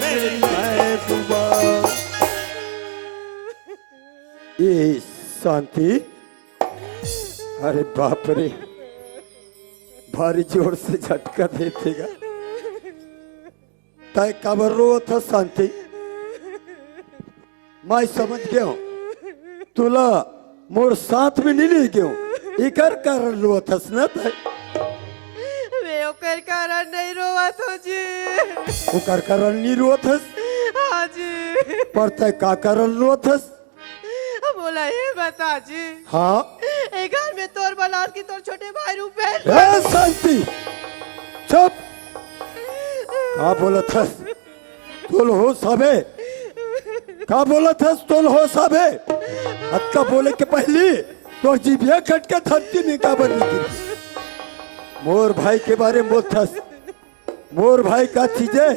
मेरी महबूबा। ये शांति, अरे बाप रे, भारी जोर से झटका देतेगा। तय कबर रो था शांति, मैं समझ गया हूं तुला मोर साथ में नहीं ले गयो, इकर कारण रो था ना। तय मैं ओकर कारण नहीं रोवा तो जी। ओकर कारण नहीं रो था, हाँ जी। पर तय का कारण रो था? बोला ये बता जी। हाँ एक घर में तोर बलास की तोर छोटे भाई रुपेश। ए शांति चुप, का बोला था? तुल हो सबे, का बोला था? तुल हो सबे, अक्का बोले के पहले तो जीभिया कट के धरती में का बनी गिरी। मोर भाई के बारे में बोलता, मोर भाई का चीजे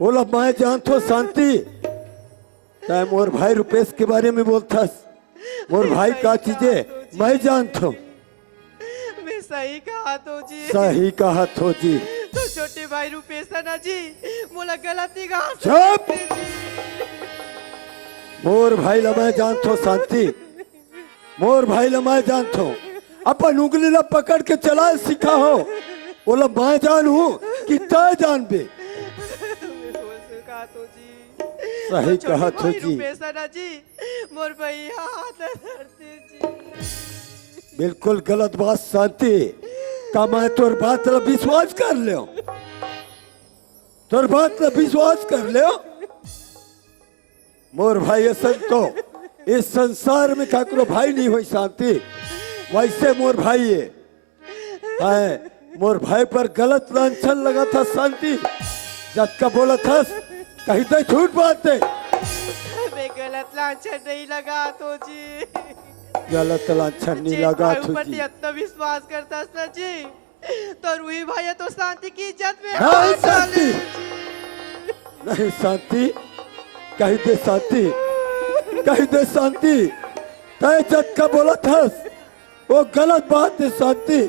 बोला मैं जानतो शांति, चाहे मोर भाई रुपेश के बारे में बोलता, मोर भाई का चीजे मैं जानता हूँ। मैं सही कहा तो जी। सही कहा तो जी। तो छोटे भाई रुपेश है ना जी, बोला गलती का। चुप, मोर भाई ला मैं जानता हूँ शांति, मोर भाई ला मैं जानता हूँ। अपन उंगली ला पकड़ के चला सिखा हो, बोला मैं जानू कि तय जान बे। सही कहा तो जी। मोर भैया हाथ धरते जी। बिल्कुल गलत बात शांति, का मैं तोर बात ला विश्वास कर ले, तोर बात ला विश्वास कर ले। मोर भाई असन तो इस संसार में काकरो भाई नहीं हुई शांति, वैसे मोर भाई है। मोर भाई पर गलत लांछन लगा था शांति, जब का बोला था कहीं तो झूठ बात है। मैं गलत लांछन नहीं लगा तो जी। गलत लांछन नहीं लगा तो जी। इतना विश्वास करता था जी, तो रूही भाई है तो शांति की इज्जत में। नहीं शांति, नहीं शांति, कहीं दे शांति, कहीं दे शांति। तय जब का बोला था वो गलत बात है शांति,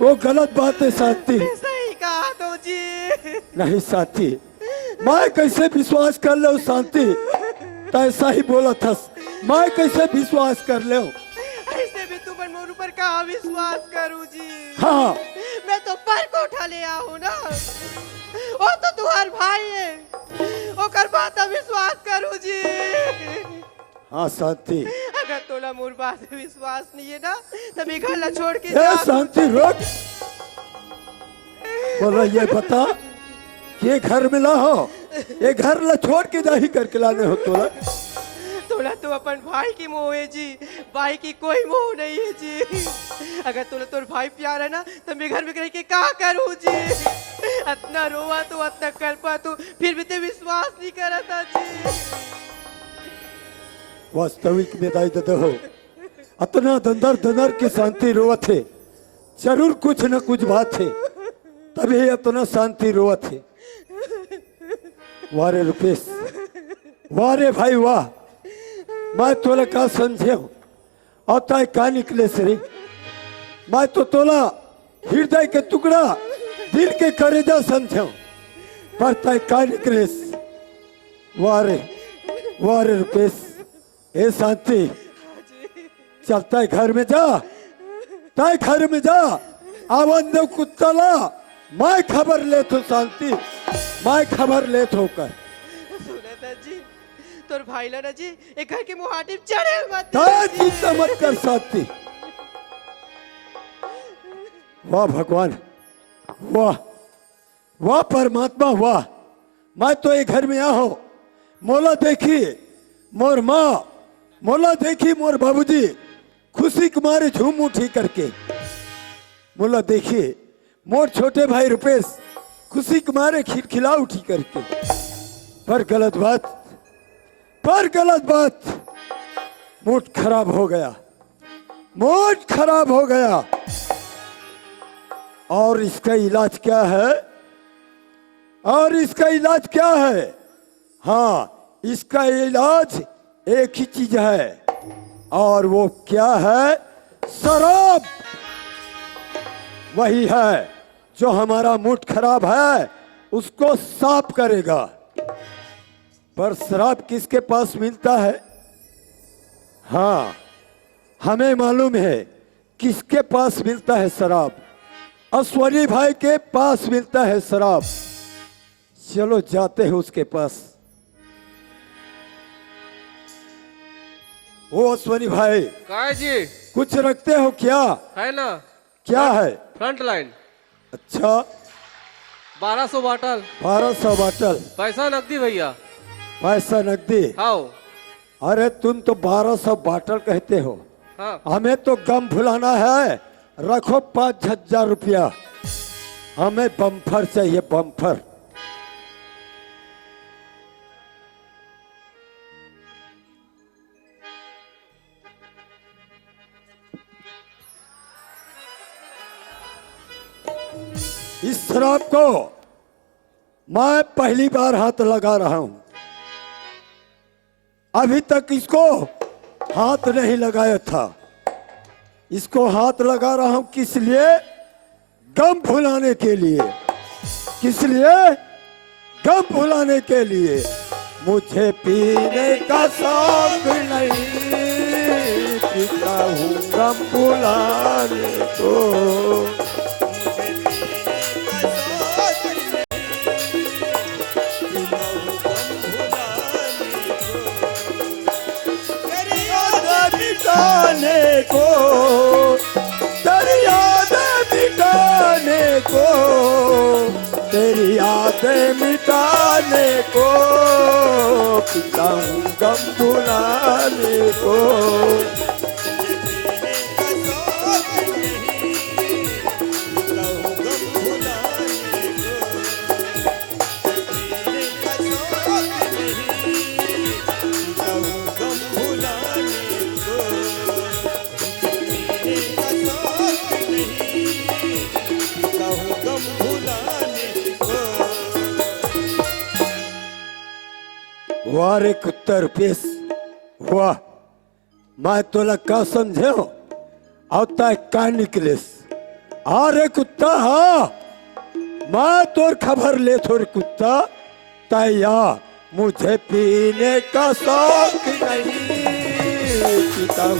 वो गलत बात है शांति। सही कहा तो जी। नहीं शांति, मैं कैसे विश्वास कर ले शांति, तो ऐसा ही बोला था, मैं कैसे विश्वास कर ले? ऐसे भी तुम मोर ऊपर विश्वास करूं जी। हाँ मैं तो पर को उठा ले आऊं ना। वो तो तुम्हार भाई है। ओकर बात विश्वास करूं जी। हाँ शांति, अगर तोला मोर बात पे विश्वास नहीं है ना तो मैं घर ला छोड़ के ए जा। शांति रुक। बोला ये बता कि ये घर में ला हो, ये घर ला छोड़ के जा ही करके लाने हो तोला। तोला तो अपन भाई की मोह है जी, भाई की कोई मोह नहीं है जी। अगर तोला तोर भाई प्यार है ना तो मैं घर में रह के क्या करूं जी। इतना रोवा तो इतना कल्पा तो फिर भी ते विश्वास नहीं करता जी। वास्तविक में दाई दे हो, इतना दंदर दंदर की शांति रोवा थे, जरूर कुछ न कुछ बात है, तभी इतना शांति रोवा थे। वारे रुपेश, वारे भाई वाह, मैं तोला का समझे हूँ और ताई का निकले से रे। मैं तो तोला हृदय के टुकड़ा, दिल के करेजा समझे हूँ, पर ताई का निकले से। वारे वारे रुपेश, ए शांति, चलता है घर में जा, ताई घर में जा, आवन दे कुत्ता ला, मैं खबर ले तो शांति, मैं खबर ले तो कर। सुना जी, तोर भाई ला ना जी एक घर के मुहाटिब चढ़े मत ताई चिंता मत कर शांति। वाह भगवान, वाह वाह परमात्मा, वाह। मैं तो एक घर में आ हो, मोला देखी मोर माँ, मोला देखी मोर बाबूजी खुशी के मारे झूम उठी करके, मोला देखी मोर छोटे भाई रुपेश खुशी के मारे खिलखिला उठी करके। पर गलत बात, पर गलत बात, मूड खराब हो गया, मूड खराब हो गया। और इसका इलाज क्या है? और इसका इलाज क्या है? हाँ, इसका इलाज एक ही चीज है, और वो क्या है? शराब। वही है जो हमारा मूड खराब है उसको साफ करेगा। पर शराब किसके पास मिलता है? हाँ, हमें मालूम है किसके पास मिलता है शराब। अश्वनी भाई के पास मिलता है शराब। चलो जाते हैं उसके पास। ओ अश्वनी भाई, काय जी कुछ रखते हो क्या? है ना, क्या है? फ्रंट लाइन अच्छा, 1200 बॉटल, 1200 बोतल। पैसा नकदी भैया। पैसा नकदी? हाँ अरे तुम तो 1200 बोतल कहते हो, हाँ, हमें तो गम भुलाना है। रखो 5000 रुपया, हमें बम्फर चाहिए, बम्फर। इस शराब को मैं पहली बार हाथ लगा रहा हूं, अभी तक इसको हाथ नहीं लगाया था। इसको हाथ लगा रहा हूं किस लिए? गम भुलाने के लिए। किस लिए? गम भुलाने के लिए। मुझे पीने का शौक नहीं, पीता हूं गम भुलाने को। मिटाने को, तेरी यादें मिटाने को, तेरी यादें मिटाने को, पीता हूँ गम भुलाने को। वारे कुत्ता रुपेश, वाह, मैं तो लगा समझे हो, आता है का निकलेस। अरे कुत्ता, हाँ, मैं तोर खबर ले थोड़ी कुत्ता, तैया मुझे पीने का शौक नहीं, पीता हूँ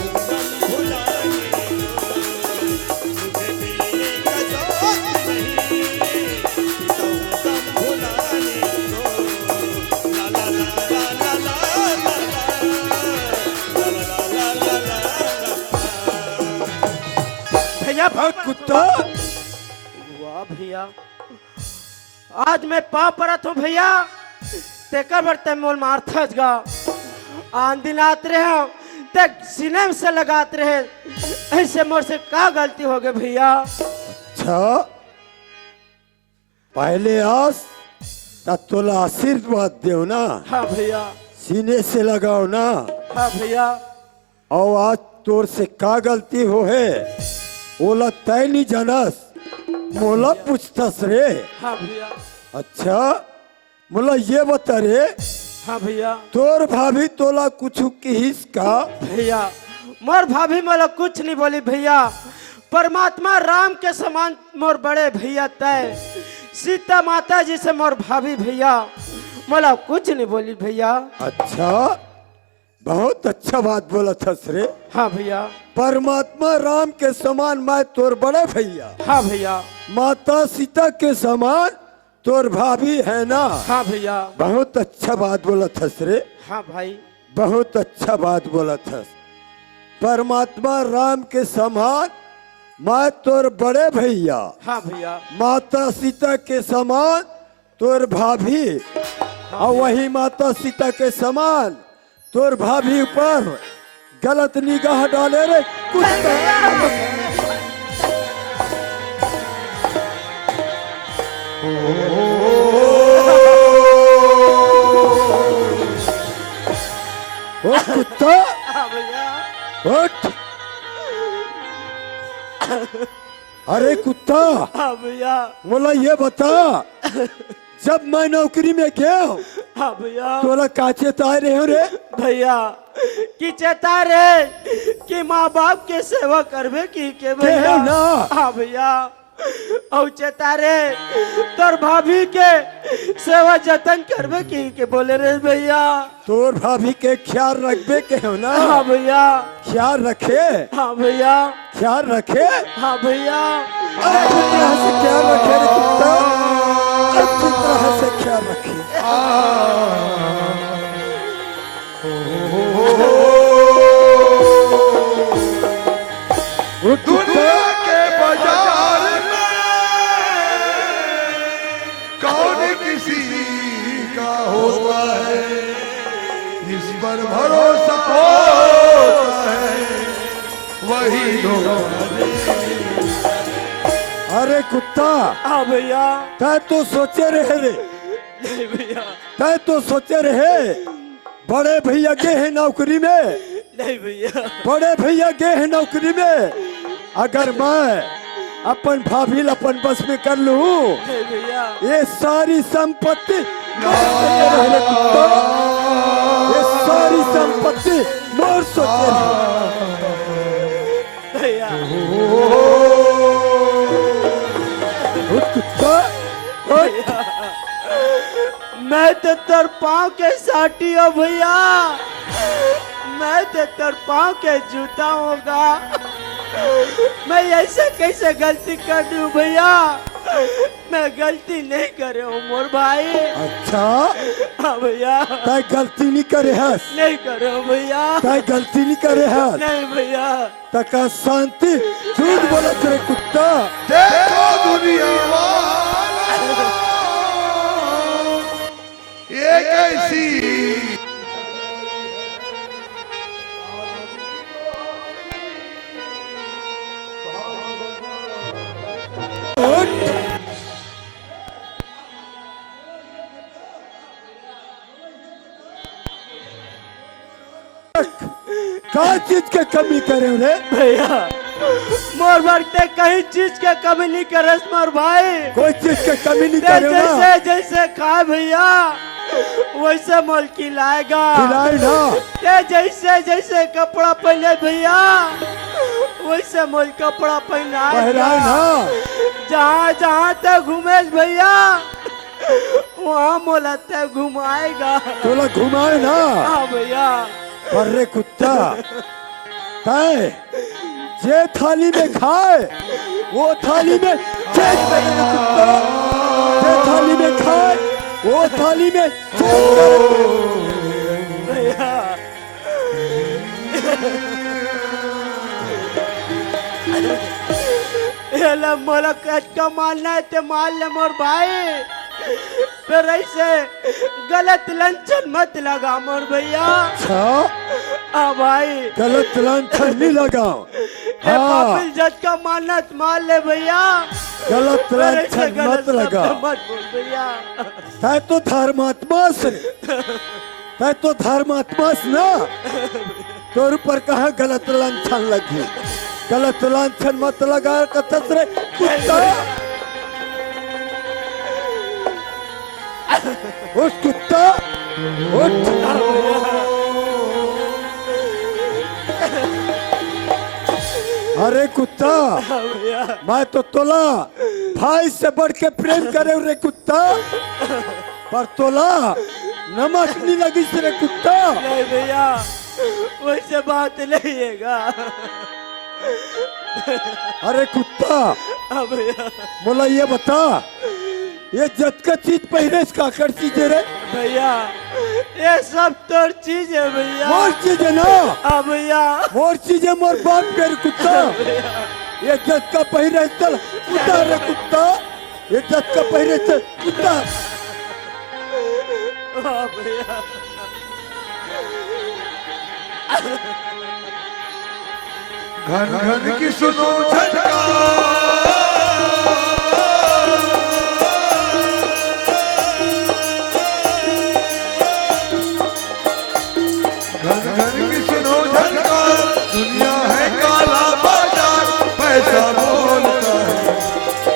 भैया बहुत कुत्ता। वाह भैया, आज मैं पाँव परत हूँ भैया, तेकर बरते मोल मारथस गा। आन दिन आते रहे ते सीने से लगाते रहे, ऐसे मोर से का गलती हो गई भैया? अच्छा पहले आस ता तोला आशीर्वाद देव ना, हाँ भैया, सीने से लगाओ ना। हाँ भैया, और आज तोर से का गलती हो है ओला तय नहीं जानस, मोला पूछतस रे। हाँ भैया, अच्छा मोला ये बता रे, हाँ भैया, तोर भाभी तोला कुछ किहिस का? भैया मोर भाभी मोला कुछ नहीं बोली भैया। परमात्मा राम के समान मोर बड़े भैया तय, सीता माता जी से मोर भाभी भैया, मोला कुछ नहीं बोली भैया। अच्छा बहुत अच्छा बात बोला थस रे। हाँ भैया, परमात्मा राम के समान मैं तोर बड़े भैया, हाँ भैया, माता सीता के समान तोर भाभी है ना। हाँ भैया, बहुत अच्छा बात बोला थस रे, हाँ भाई, बहुत अच्छा बात बोला थस। परमात्मा राम के समान मैं तोर बड़े भैया, हाँ भैया, माता सीता के समान तोर भाभी, और वही माता सीता के समान तोर भाभी ऊपर गलत निगाह डाले रे कुत्ता। ओ कुत्ता हाँ भैया, उठ। अरे कुत्ता हाँ भैया, बोला ये बता, जब मैं नौकरी में गया हाँ भैया, तोला काचे ताय रहे हो रे? भैया कि चेता रे कि माँ बाप के सेवा करबे की के भैया? केहू ना। हाँ भैया, और चेता रे तोर भाभी के सेवा जतन करबे की के बोले रे भैया? तोर भाभी के ख्याल रखबे के हो ना? हाँ भैया, ख्याल रखे, हाँ भैया, ख्याल रखे। हाँ भैया, अच्छी तरह से ख्याल रखे रे कुत्ता, अच्छी तरह से ख्याल रखे। वो कुत्ता दुनिया के बाजार में कौन किसी का होता है, इस पर भरोसा होता है वही लोग। अरे कुत्ता हाँ भैया, तै तो सोचे रहे रे, नहीं भैया, तै तो सोचे रहे बड़े भैया गए हैं नौकरी में, नहीं भैया, बड़े भैया गए हैं नौकरी में, अगर मैं अपन भाभी अपन बस में कर लूं नहीं भैया, ये सारी संपत्ति मोर सोचे रहे रे कुत्ता, ये सारी संपत्ति मोर सोचे रहे। भैया, वो कुत्ता उठ। मैं तो तेर पाँव के साटी हो भैया, मैं तो तेर पाँव के जूता होगा। मैं ऐसे कैसे गलती कर दूं भैया? मैं गलती नहीं करे हूँ मोर भाई। अच्छा हाँ भैया, तै गलती नहीं करे हस, नहीं करे हूँ भैया, तै गलती नहीं करे हस, नहीं भैया, तका शांति झूठ बोलत रे कुत्ता। देखो दुनिया वाला ये कैसी का चीज के कमी करे रे? भैया मोर बरते कहीं चीज के कमी नहीं करे मोर भाई। कोई चीज के कमी नहीं ते करे ना, जैसे जैसे खा भैया वैसे मोल खिलाएगा। खिलाए ना। ते जैसे जैसे कपड़ा पहने भैया वैसे मोल कपड़ा पहराए पहनाएगा। ना। जहाँ जहाँ तक घूमे भैया वहाँ मोला ते घुमाएगा। तोला घुमाए ना। हाँ भैया, अरे कुत्ता तय जे थाली में खाए वो थाली में चेक करे रे कुत्ता, जे थाली में खाए वो थाली में चेक करे। भैया मोला का मानना है ते मान ले मोर भाई, फिर ऐसे गलत लंचन मत लगा मोर भैया। अच्छा हाँ भाई, गलत लांछन नहीं लगाओ। ये हाँ काबिल जज का मानना मान ले भैया, गलत फिर ऐसे लांछन गलत मत लगा। शब्द मत बोल भैया। तै तो धर्मात्मा से, तै तो धर्मात्मा से ना, तोर ऊपर कहाँ गलत लांछन लगी। गलत लांछन मत लगा कथस रे कुत्ता। उस कुत्ता उठ। अरे कुत्ता, मैं तो तोला भाई से बढ़ के प्रेम करे रे कुत्ता, पर तोला नमक नहीं लगी रे कुत्ता। नहीं भैया, वैसे बात नहीं हैगा। अरे कुत्ता, हाँ भैया। बोला ये बता, ये जत का चीज पहले इसका कर चीज रे। भैया ये सब तोर चीज है भैया। मोर चीज है ना, हाँ भैया। मोर चीज है, मोर बाप के कुत्ता। ये जत का पहले चल कुत्ता रे कुत्ता, ये जत का पहले चल कुत्ता। हाँ भैया। घन घन की सुनो झटका, घन घन की सुनो झटका, दुनिया है काला बाजार, पैसा बोलता है,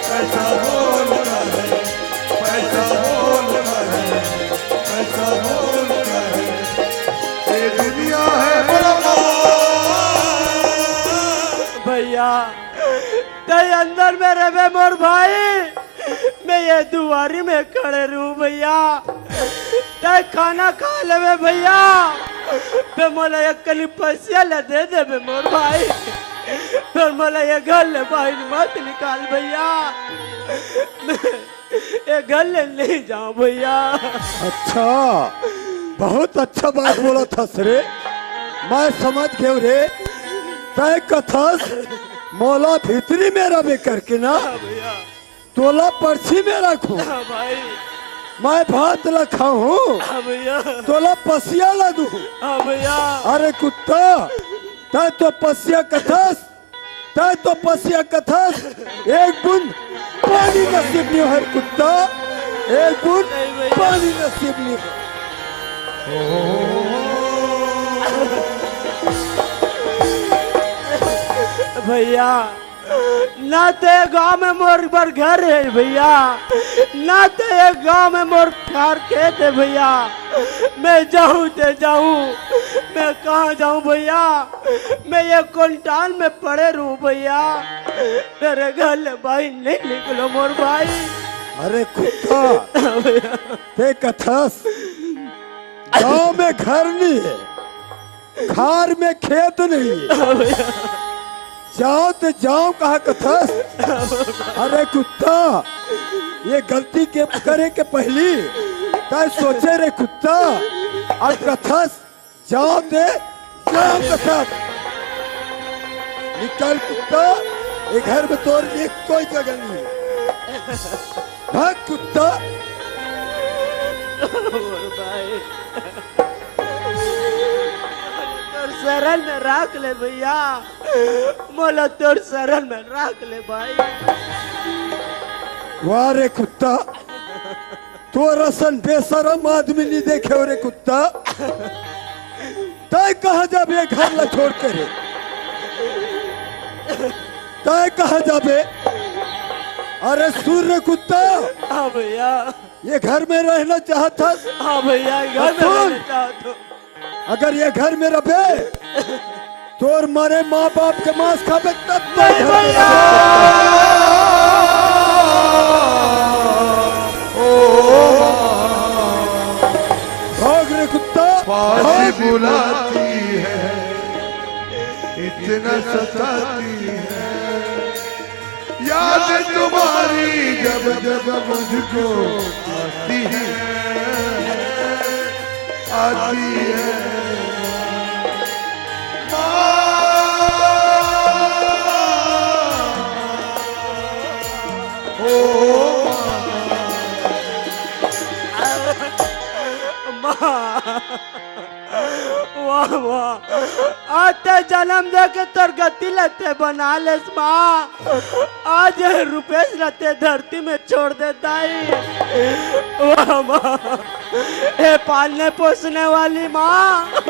पैसा बोलता है, पैसा बोलता है, पैसा बोलता है, ये दुनिया है बड़ा भैया ते अंदर में रहे मोर भाई, मैं ये दुआरी में खड़े रहूं भैया। ते खाना खा लेवे भैया, पे मोला एक कली पैसा ले दे बे मोर भाई, फिर मोला ये घर ले बाहर मत निकाल भैया, ये घर ले नहीं जाओ भैया। अच्छा, बहुत अच्छा बात बोला था रे, मैं समझ गया रे। तय कथस मोला भीतरी मेरा भी करके ना, भैया तोला पर्ची में रखू। हाँ भाई। मैं भात रखा हूँ, हाँ भैया। तोला पसिया ला दूं। हाँ भैया। अरे कुत्ता, तय तो पसिया कथस, तय तो पसिया कथस, एक बूंद पानी नसीब नहीं है कुत्ता, एक बूंद पानी नसीब नहीं है। भैया ना तो ये गाँव में मोर पर घर है भैया, ना तो ये गाँव में मोर प्यार खेत है भैया। मैं जाऊँ ते जाऊँ, मैं कहाँ जाऊँ भैया, मैं ये कोंटान में पड़े रहूँ भैया, मेरे घर भाई नहीं निकलो मोर भाई। अरे कुत्ता, ते कथस गाँव में घर नहीं है, खार में खेत नहीं है, जाओ तो जाओ कहा कथस। अरे कुत्ता, ये गलती के करे के पहली तय सोचे रे कुत्ता, और कथस जाओ दे जाओ कथस। निकल कुत्ता, ये घर में तोर लिए कोई जगह नहीं है, भाग कुत्ता। मोर भाई शरण में रख ले भैया, मोला तोर शरण में रख ले भाई। वाह रे कुत्ता, तो रसन बेशरम आदमी नहीं देखे रे कुत्ता। तय कहा जाबे घर ला छोड़ के रे, तय कहा जाबे। अरे सूर्य कुत्ता, हाँ भैया। ये घर में रहना चाहता। हाँ भैया, घर में रहना चाहता हूँ। अगर ये घर में रहे तोर मारे माँ बाप के मांस खाबे तब नहीं भैया। भाग रे कुत्ता, पास बुलाती है, इतना सताती है, याद तुम्हारी जब जब मुझको आती है, आती है। वाह वाह आते जन्म दे के तोर गति लते बना लेस माँ आज रुपेश लते धरती में छोड़ दे दाई वाह माँ ए पालने पोसने वाली माँ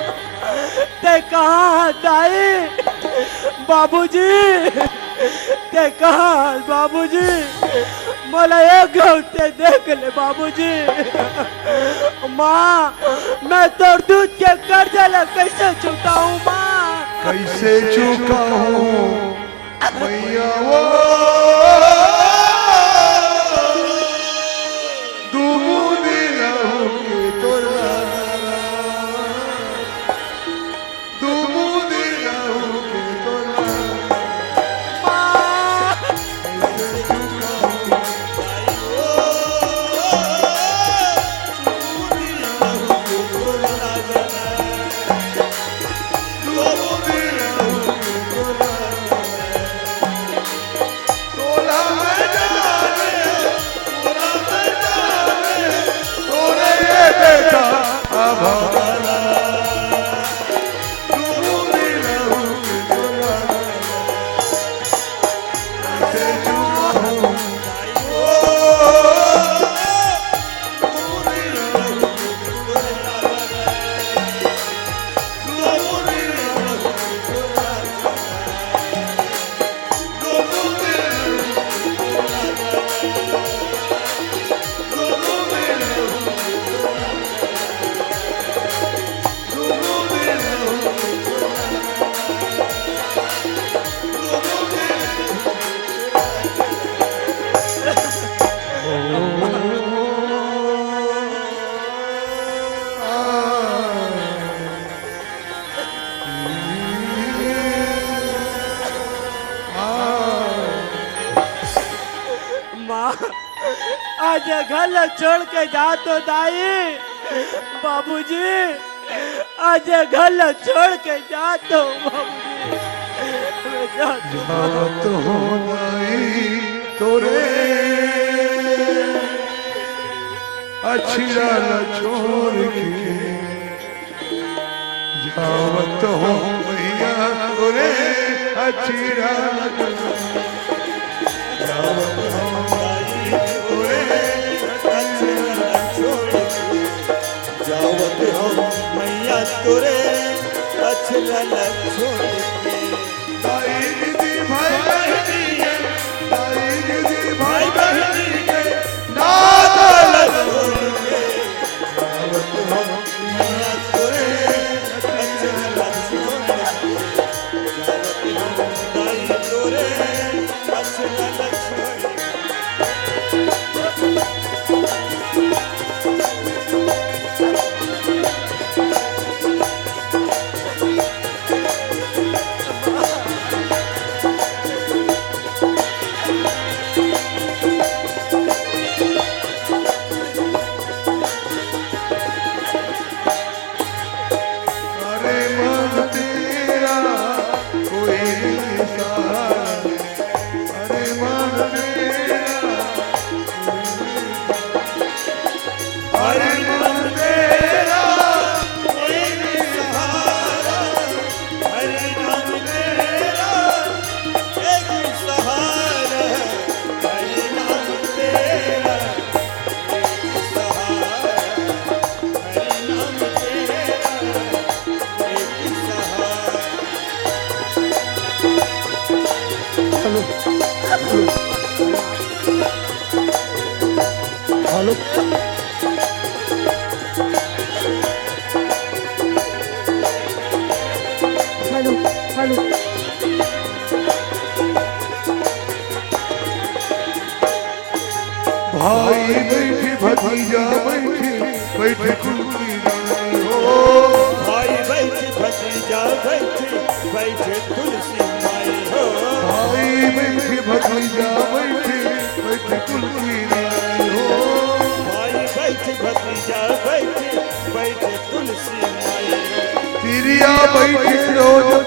ते कहाँ दाई बाबूजी ते कहाँ बाबूजी मोला एक घंटे देख ले बाबूजी माँ मैं तो दूध के कर्जा ला कैसे चुकाऊं माँ कैसे चुकाऊं मैया वो दूबूदी रहूंगी तोरा दूबूदी रहूंगी तोरा कैसे चुकाऊं दूबूदी रहूंगी तोरा तोला में जाने तोला में जाने तोरे ये बेटा आभारा दूबूदी रहूंगी तोरा कैसे चुकाऊं दूबूदी रहूंगी दूबूदी रहूंगी तोरा दूबूदी माँ आज घर छोड़ के जा तो दाई बाबूजी आज घर छोड़ के जा तो बाबूजी मैं जा तो आवत हो गई तोरे अछिरा न छोड़ के जावत हो मैया तोरे अछिरा न जावत हो गई तोरे अछिरा न छोड़ के जावत हो मैया तोरे अछला छोड़ के दाई दीदी भाई बहनी के दाई दीदी भाई बहनी के नादल जावत हो मैया तोरे अछला छोड़ के जावत हो दाई तोरे अछला छोड़ के अरे मन तेरा कोई नहीं सहारा अरे मन तेरा अरे मन तेरा कोई नहीं सहारा हरे नाम तेरा एक सहारा हरे नाम तेरा एक सहारा हरे नाम तेरा एक सहारा हेलो हेलो हेलो भाई बैठे भतीजा बैठे बैठे कुलकी नानी हो भाई बैठे भतीजा बैठे बैठे तुलसी माई हो भाई बैठे भतीजा बैठे बैठे कुलकी नानी हो भाई बैठे भतीजा बैठे बैठे तुलसी माई हो तिरिया बैठे रोज